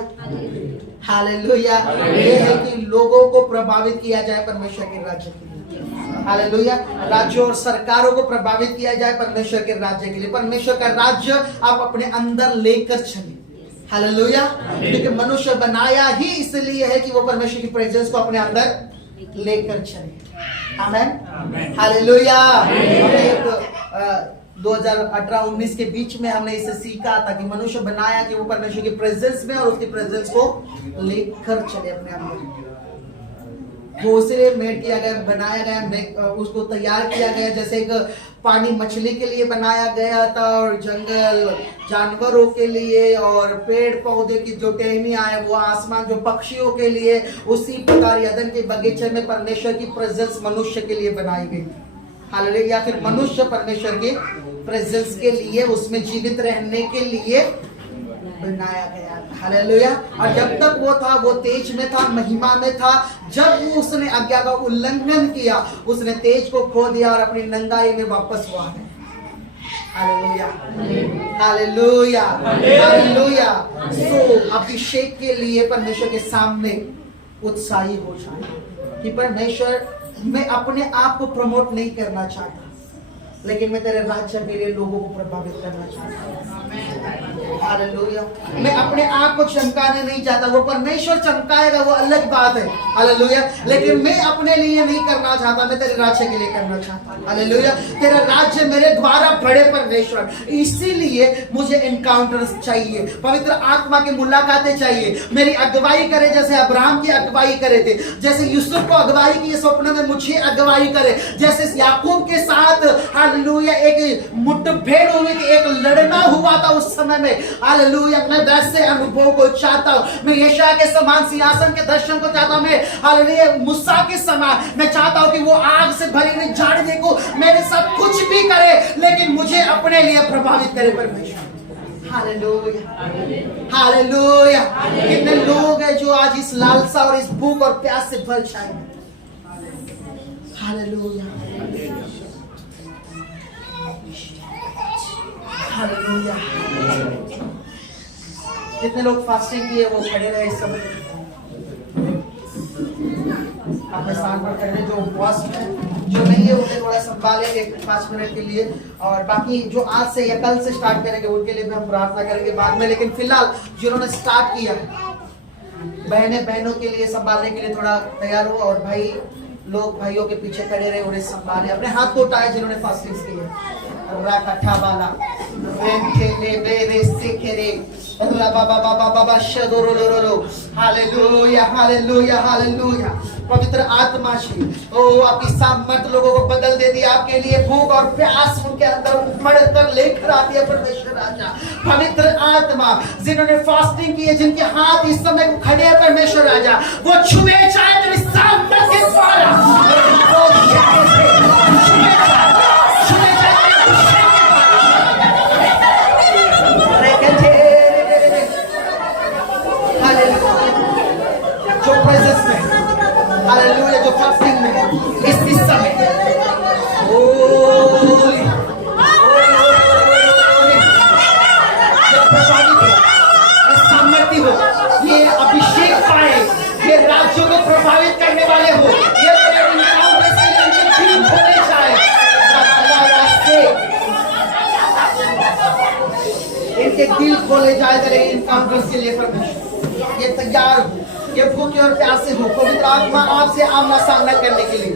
hallelujah. ये है कि लोगों को प्रभावित किया जाए परमेश्वर के राज्य के लिए। हालेलुया। राज्यों और सरकारों को प्रभावित किया जाए परमेश्वर के राज्य के लिए। परमेश्वर का राज्य आप अपने अंदर लेकर चलिए। हालेलुया। क्योंकि मनुष्य बनाया ही इसलिए है कि वो परमेश्वर की प्रेजेंस को अपने अंदर लेकर चले। आमेन, हालेलुया। 2018-19 के बीच में हमने इसे सीखा था कि मनुष्य बनाया कि वो परमेश्वर की प्रेजेंस में और उसकी प्रेजेंस को लेकर चले अपने अंदर। वो इसलिए मेड किया गया, बनाया गया, उसको तैयार किया गया जैसे एक पानी मछली के लिए बनाया गया था, और जंगल जानवरों के लिए, और पेड़ पौधे की जो टहनियां है वो आसमान जो पक्षियों के लिए, उसी प्रकार यदन के बगीचे में परमेश्वर की प्रेजेंस मनुष्य के लिए बनाई गई। हालेलुया। या फिर मनुष्य परमेश्वर के प्रेजेंस के लिए, उसमें जीवित रहने के लिए बनाया गया। हालेलुया। और जब तक वो था, वो तेज में था, महिमा में था। जब वो उसने आज्ञा का उल्लंघन किया, उसने तेज को खो दिया और अपनी नंगाई में वापस हुआ है। Hallelujah, hallelujah, hallelujah. सो अभिषेक के लिए परमेश्वर के सामने उत्साही हो जाए कि परमेश्वर, मैं अपने आप को प्रमोट नहीं करना चाहता, लेकिन मैं तेरे राज्य के लिए लोगों को प्रभावित करना चाहता हूँ। हालेलुया। मैं अपने आप को चमकाने नहीं चाहता, वो परमेश्वर चमकाएगा, वो अलग बात है। हालेलुया। लेकिन मैं अपने लिए नहीं करना चाहता, मैं तेरे राज्य के लिए करना चाहता हूँ। हालेलुया। तेरा राज्य मेरे द्वारा बढ़े परमेश्वर, इसीलिए मुझे एनकाउंटर्स चाहिए, पवित्र आत्मा की मुलाकातें चाहिए। मेरी अगुवाई करे जैसे अब्राहम की अगुवाई करे थे, जैसे यूसुफ को अगुवाई की स्वप्न में मुझे अगुवाई करे, जैसे याकूब के साथ हालेलुया एक मुठभेड़ हुई थी, एक लड़ना हुआ था उस समय में। हालेलुया। मैं वैसे अनुभव को चाहता हूँ। मैं यशायाह के समान सिंहासन के दर्शन को चाहता हूँ। मैं हालेलुया मूसा के समान मैं चाहता हूँ कि वो आग से भरी हुई झाड़ी को मेरे साथ कुछ भी करे, लेकिन मुझे अपने लिए प्रभावित करे परमेश्वर। Hallelujah, hallelujah. कितने लोग हैं जो आज इस लालसा और इस भूख और प्यास से भर जाए। Hallelujah, hallelujah. जितने लोग फास्टिंग किए वो खड़े रहे इस समय। अपने स्थान पर खड़े, जो उपवास में जो नहीं है उन्हें थोड़ा संभालेंगे 5 मिनट के लिए, और बाकी जो आज से या कल से स्टार्ट करेंगे उनके लिए भी हम प्रार्थना करेंगे बाद में। लेकिन फिलहाल जिन्होंने स्टार्ट किया, बहनों के लिए संभालने के लिए थोड़ा तैयार हो, और भाई लोग भाइयों के पीछे खड़े रहे, उन्हें संभाले। अपने हाथ को उठाए जिन्होंने फास्टिंग की है। Hallelujah, hallelujah, hallelujah. पवित्र आत्मा जी, ओ आपकी सामर्थ लोगों को बदल दे दी। आपके लिए भूख और प्यास उनके अंदर उमड़ कर लेकर आती है परमेश्वर राजा। पवित्र आत्मा, जिन्होंने फास्टिंग की है, जिनके हाथ इस समय खड़े हैं परमेश्वर राजा, वो छुए जाए तेरी सामर्थ के द्वारा। जो प्रेजेंस में, हालेलुया, जो फास्टिंग में इस समय सामर्थ्य हो, ये अभिषेक पाए, ये राज्यों को प्रभावित करने वाले हो, ये दिल खोले जाए, इनके दिल खोले जाए तेरे इनकाउंटर्स के लिए परमेश्वर। ये तैयार हो, ये भूखे और प्यासे हो, पवित्र आत्मा आपसे आमना सामना करने के लिए।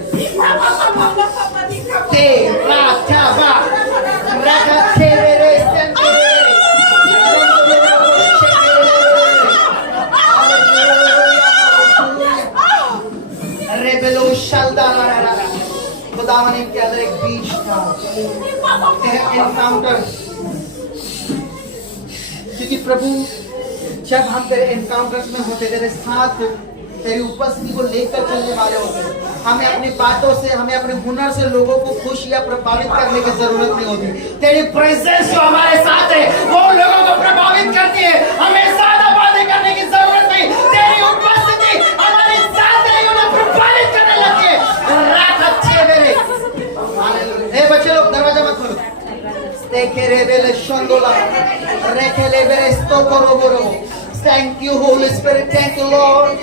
खुदावन के अंदर एक बीज था, तेरा एनकाउंटर, क्योंकि प्रभु जब हम तेरे एनकाउंटर्स में होते, तेरे साथ तेरी उपस्थिति को लेकर चलने वाले होते हैं। हमें अपनी बातों से, हमें अपने हुनर से लोगों को खुश या प्रभावित करने की जरूरत नहीं होती। तेरी प्रेजेंस जो हमारे साथ है वो लोगों को प्रभावित करती है। हमें ज्यादा बातें करने की जरूरत नहीं, तेरी उपस्थिति हमारे साथ है, उन्हें प्रभावित करने लगती है। रात अच्छे मेरे ए बच्चे लोग दरवाजा मत खोलो। Thank you, Holy Spirit. Thank you, Lord.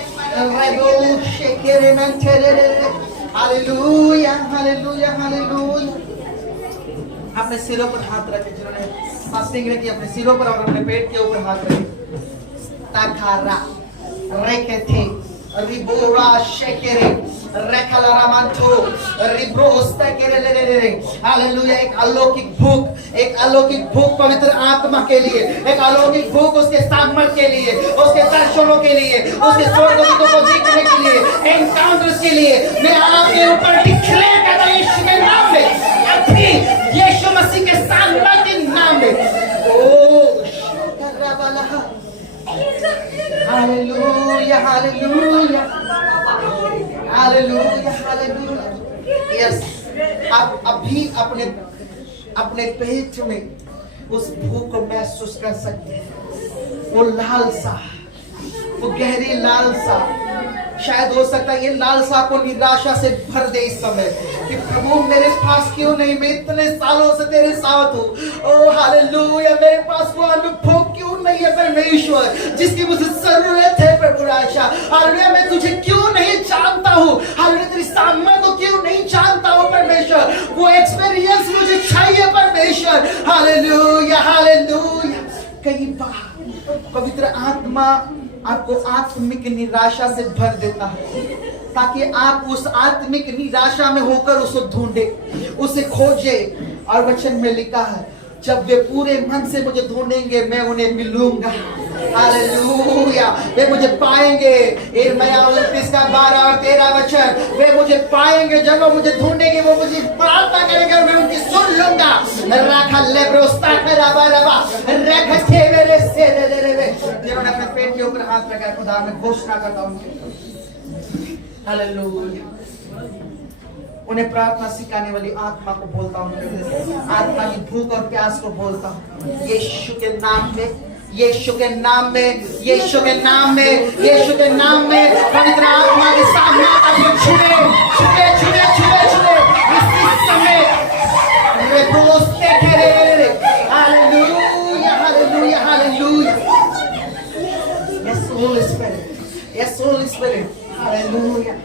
Hallelujah, hallelujah, hallelujah. अपने सिरों पर हाथ रखे, जिन्होंने फास्टिंग रखी अपने सिरों पर और अपने पेट के ऊपर हाथ रखे। ताकारा रेकेथे रिबोरा शेकेरे रेखलारा मांटो रिब्रोस्ता केरे। हालेलुया। एक अलौकिक भूख पवित्र आत्मा के लिए, एक अलौकिक भूख उसके सामर्थ के लिए, उसके दर्शनों के लिए, उसके स्वर्गदूतों को देखने के लिए, एनकाउंटर्स के लिए मैं आपके ऊपर डिक्लेयर करता हूं यीशु के नाम में, अभी यीशु मसीह के सामर्थ के नाम में। ओ hallelujah, hallelujah, hallelujah, hallelujah. Yes, आप अभी अपने पेट में उस भूख को महसूस कर सकते हैं। वो लालसा, वो गहरी लालसा, शायद हो सकता है ये लालसा को निराशा से भर दे इस समय कि प्रभु मेरे पास क्यों नहीं, मैं इतने सालों से तेरे साथ हूँ। ओ हालेलुया, मेरे पास वो अनुभव क्यों नहीं है परमेश्वर जिसकी मुझे जरूरत है प्रभु राजा। हालेलुया, मैं तुझे क्यों नहीं जानता हूँ। हालेलुया, तेरी सामर्थ को क्यों नहीं जानता हूँ परमेश्वर। वो एक्सपीरियंस मुझे चाहिए परमेश्वर। Hallelujah, hallelujah. कई बार पवित्र आत्मा आपको आत्मिक निराशा से भर देता है ताकि आप उस आत्मिक निराशा में होकर उसे ढूंढे, उसे खोजे। और वचन में लिखा है जब वे पूरे मन से मुझे ढूंढेंगे मैं उन्हें मिलूंगा। हालेलुया, वे मुझे पाएंगे। यिर्मयाह 29 का 12 और 13 वचन, वे मुझे पाएंगे जब वो मुझे ढूंढेंगे, वो मुझे प्रार्थना करेंगे और मैं उनकी सुन लूंगा। जिन्होंने अपने पेट के ऊपर हाथ रखा, खुदा मैं घोषणा करता हूं हालेलुया, उन्हें प्रार्थना सिखाने वाली आत्मा को बोलता हूँ, आत्मा की भूख और प्यास को बोलता हूँ यीशु के नाम में, यीशु के नाम में, यीशु के नाम में, यीशु के नाम में। पवित्र आत्मा के सामने आपको छुए छुए छुए छुए छुए इस समय। Hallelujah, hallelujah, hallelujah. Yes, Holy Spirit. Yes, Holy Spirit. Hallelujah.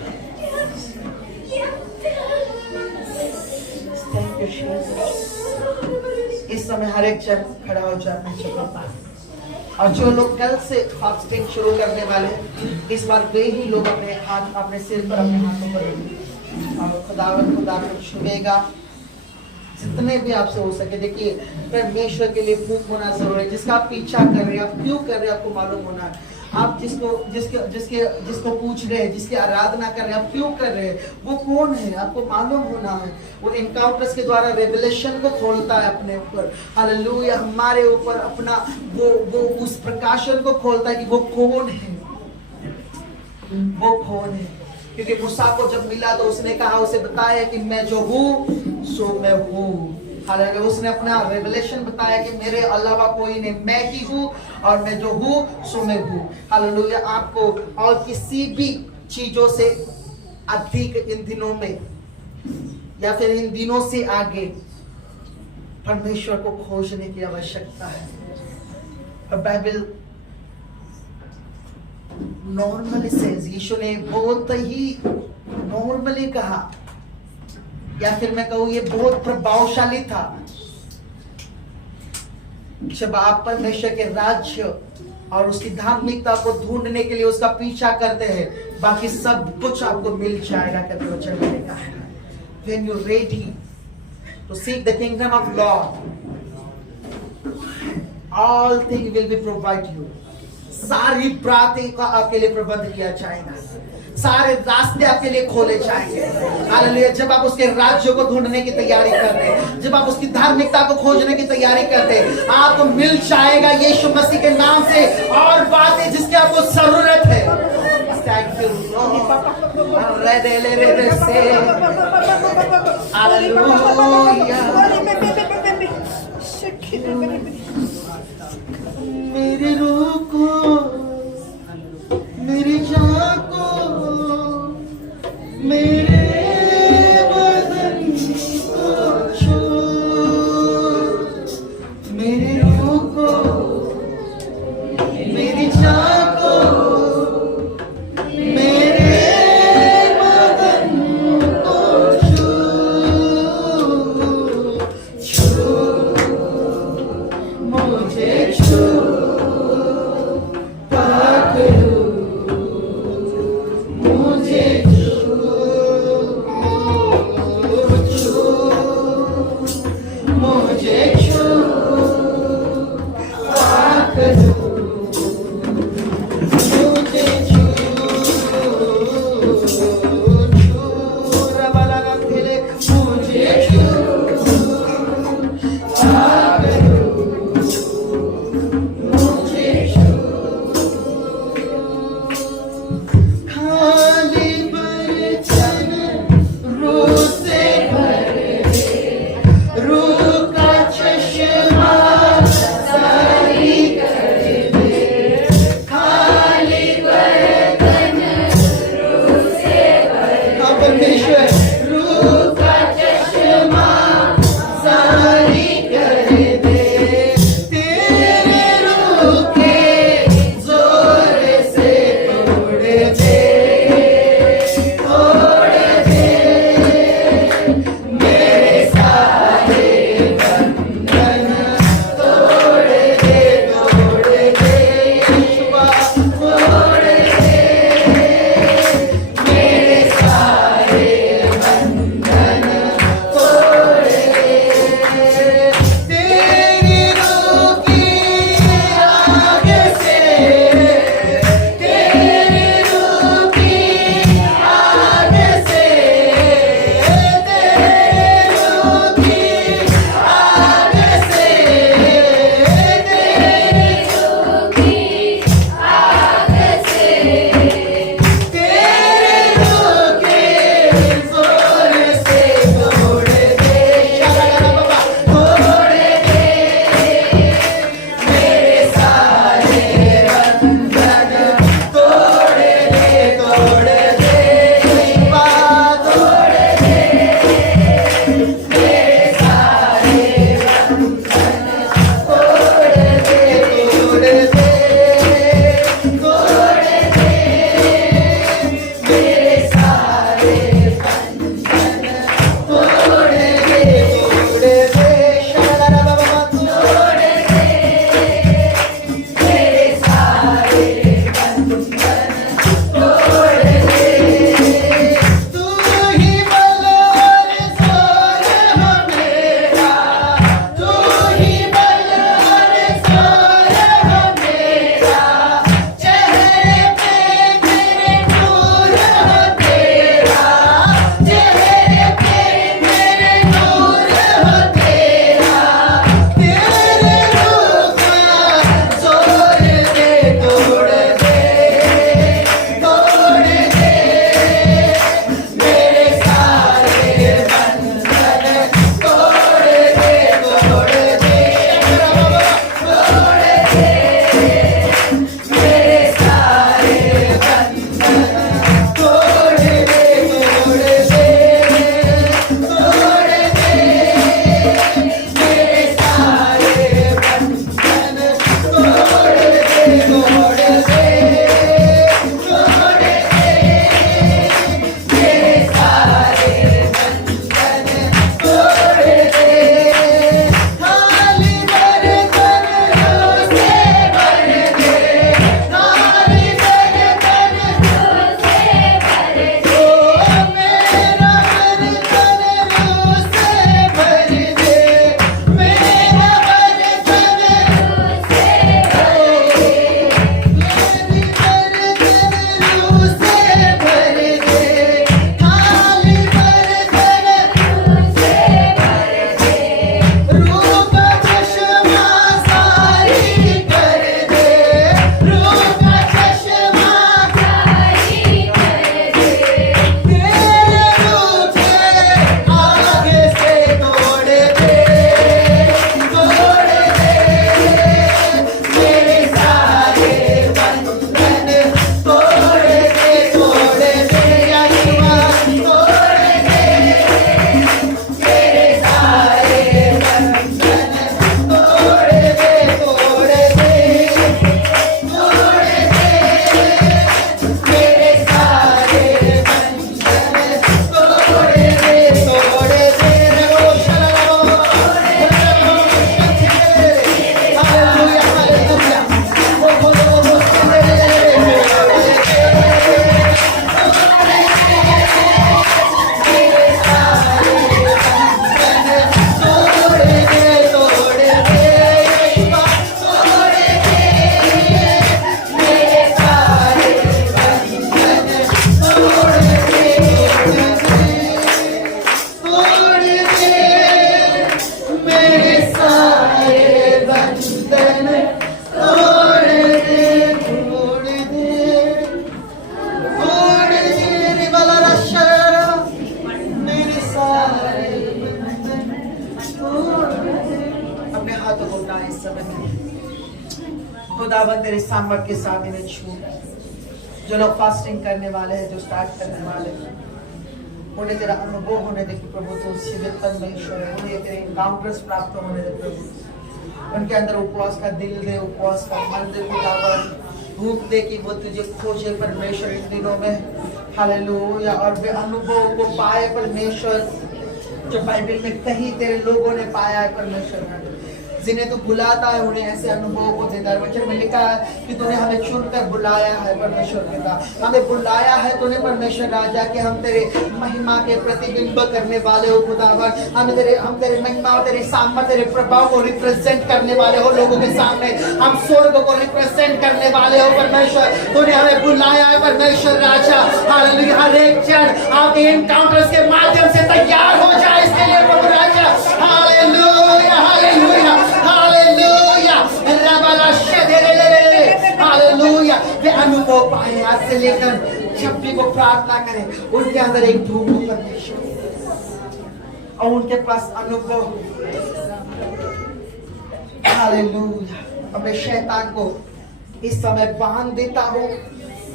Thank you, Jesus. इस समय हर एक जन खड़ा हो जाए अपने जगह पर। और जो लोग कल से फास्टिंग शुरू करने वाले हैं, इस बार वे ही लोग अपने हाथ अपने सिर पर अपने हाथों पर रखेंगे और खुदा को छुएगा जितने भी आपसे हो सके। देखिए, परमेश्वर के लिए भूख होना जरूरी है। जिसका आप पीछा कर रहे हैं, आप क्यों कर रहे हैं, आपको मालूम होना है। आप जिसको पूछ रहे हैं, जिसकी आराधना कर रहे हैं, आप क्यों कर रहे हैं, वो कौन है, आपको मालूम होना है। वो एनकाउंटर्स के द्वारा रेवलेशन को खोलता है अपने ऊपर। हालेलुया, हमारे ऊपर अपना वो उस प्रकाशन को खोलता है कि वो कौन है, वो कौन है। क्योंकि मूसा को जब मिला तो उसने कहा, उसे बताया कि मैं जो हूँ सो मैं हूँ। हालांकि उसने अपना रेवलेशन बताया कि मेरे अलावा कोई नहीं, मैं ही हूँ और मैं जो हूँ सो मैं हूँ। हालेलुया, आपको और किसी भी चीजों से अधिक इन दिनों में या फिर इन दिनों से आगे परमेश्वर को खोजने की आवश्यकता है। बाइबल नॉर्मली सेज, यीशु ने बहुत ही नॉर्मली कहा, या फिर मैं कहूँ ये बहुत प्रभावशाली था। जब आप परमेश्वर के राज्य और उसकी धार्मिकता को ढूंढने के लिए उसका पीछा करते हैं, बाकी सब कुछ आपको मिल जाएगा। कहते वचन में लिखा है, when you're ready to seek the kingdom of God, all things will be provided you. सारी बातें का आपके लिए प्रबंध किया जाएगा, सारे रास्ते आपके लिए खोले जाएंगे। हालेलुया, जब आप उसके राज्य को ढूंढने की तैयारी करते हैं, जब आप उसकी धार्मिकता को खोजने की तैयारी करते हैं, आपको मिल जाएगा यीशु मसीह के नाम से और बातें जिसकी आपको जरूरत है। Thank you, Lord. Redele. Hallelujah. मेरी रूह को, मेरी जान को, मेरे बदन को छू, मेरी रूह को, मेरी जान को, मेरे बदन को छू। समय में खुदावन तेरे सामर्थ के साथ इन्हें छू। जो लोग फास्टिंग करने वाले हैं, जो स्टार्ट करने वाले हैं, उन्हें तेरा अनुभव होने दे प्रभु। तो सीधे परमेश्वर है, उन्हें तेरे एनकाउंटर्स प्राप्त होने दे प्रभु। उनके अंदर उपवास का दिल दे, उपवास का मन दे खुदावन। भूख दे कि वो तुझे खोजे परमेश्वर इन दिनों में। हालेलुया। और वे अनुभव को पाए परमेश्वर, जो बाइबल में कहीं तेरे लोगों ने पाया है परमेश्वर। जिन्हें तू बुलाता है उन्हें ऐसे अनुभवों को देता है। वचन में लिखा है कि तूने हमें चुनकर बुलाया है परमेश्वर पिता। हमें बुलाया है तूने परमेश्वर राजा कि हम तेरे महिमा के प्रतिबिंब करने वाले हो खुदावन। हम तेरे महिमा और तेरे सामने तेरे प्रभाव को रिप्रेजेंट करने वाले हो लोगों के सामने। हम स्वर्ग को रिप्रेजेंट करने वाले हो परमेश्वर। तूने हमें बुलाया है परमेश्वर राजा। हालेलुया। हर एक जन आपके एनकाउंटर्स के माध्यम से तैयार हो जाए इसके लिए प्रभु राजा। Hallelujah hallelujah hallelujah. हालेलुया। वे अनुभव पाए आज से लेकर जब भी वो प्रार्थना करें उनके अंदर एक धूप हो परमेश्वर और उनके पास अनुभव। हालेलुया। अब मैं शैतान को इस समय बांध देता हूं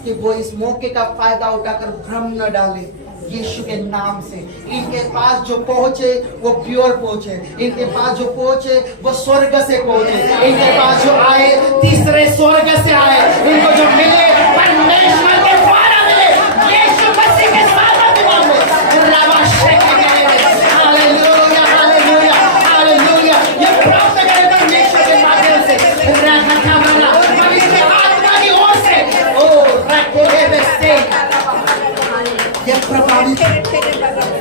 कि वो इस मौके का फायदा उठाकर भ्रम न डाले यीशु के नाम से। इनके पास जो पहुंचे वो प्योर पहुंचे। इनके पास जो पहुंचे वो स्वर्ग से पहुंचे। इनके पास जो आए तीसरे स्वर्ग से आए। इनको जो मिले परमेश्वर के द्वारा मिले, यीशु मसीह के सामर्थ्य में। Hallelujah hallelujah hallelujah. ये प्राप्त करें परमेश्वर के माध्यम से। पवित्र आत्मा की ओर से ओ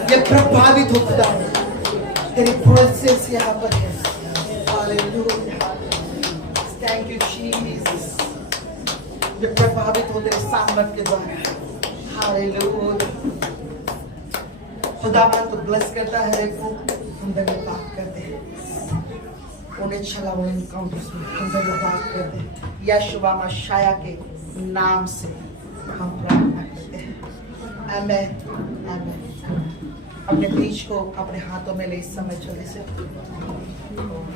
ये प्रभावित होता है। तेरी प्रेजेंस यहाँ पर है। हालेलुया। Thank you Jesus. ये प्रभावित हो तेरे सामर्थ के द्वारा। हालेलुया। खुदावन तो ब्लेस करता है को हम धन्यवाद करते हैं। उन्हें चला वो एनकाउंटर्स में हम धन्यवाद करते हैं। यशुवा मशाया के नाम से हम प्रार्थना करते हैं। आमेन आमेन। अपने बीच को अपने हाथों में ले इस समय जल्दी से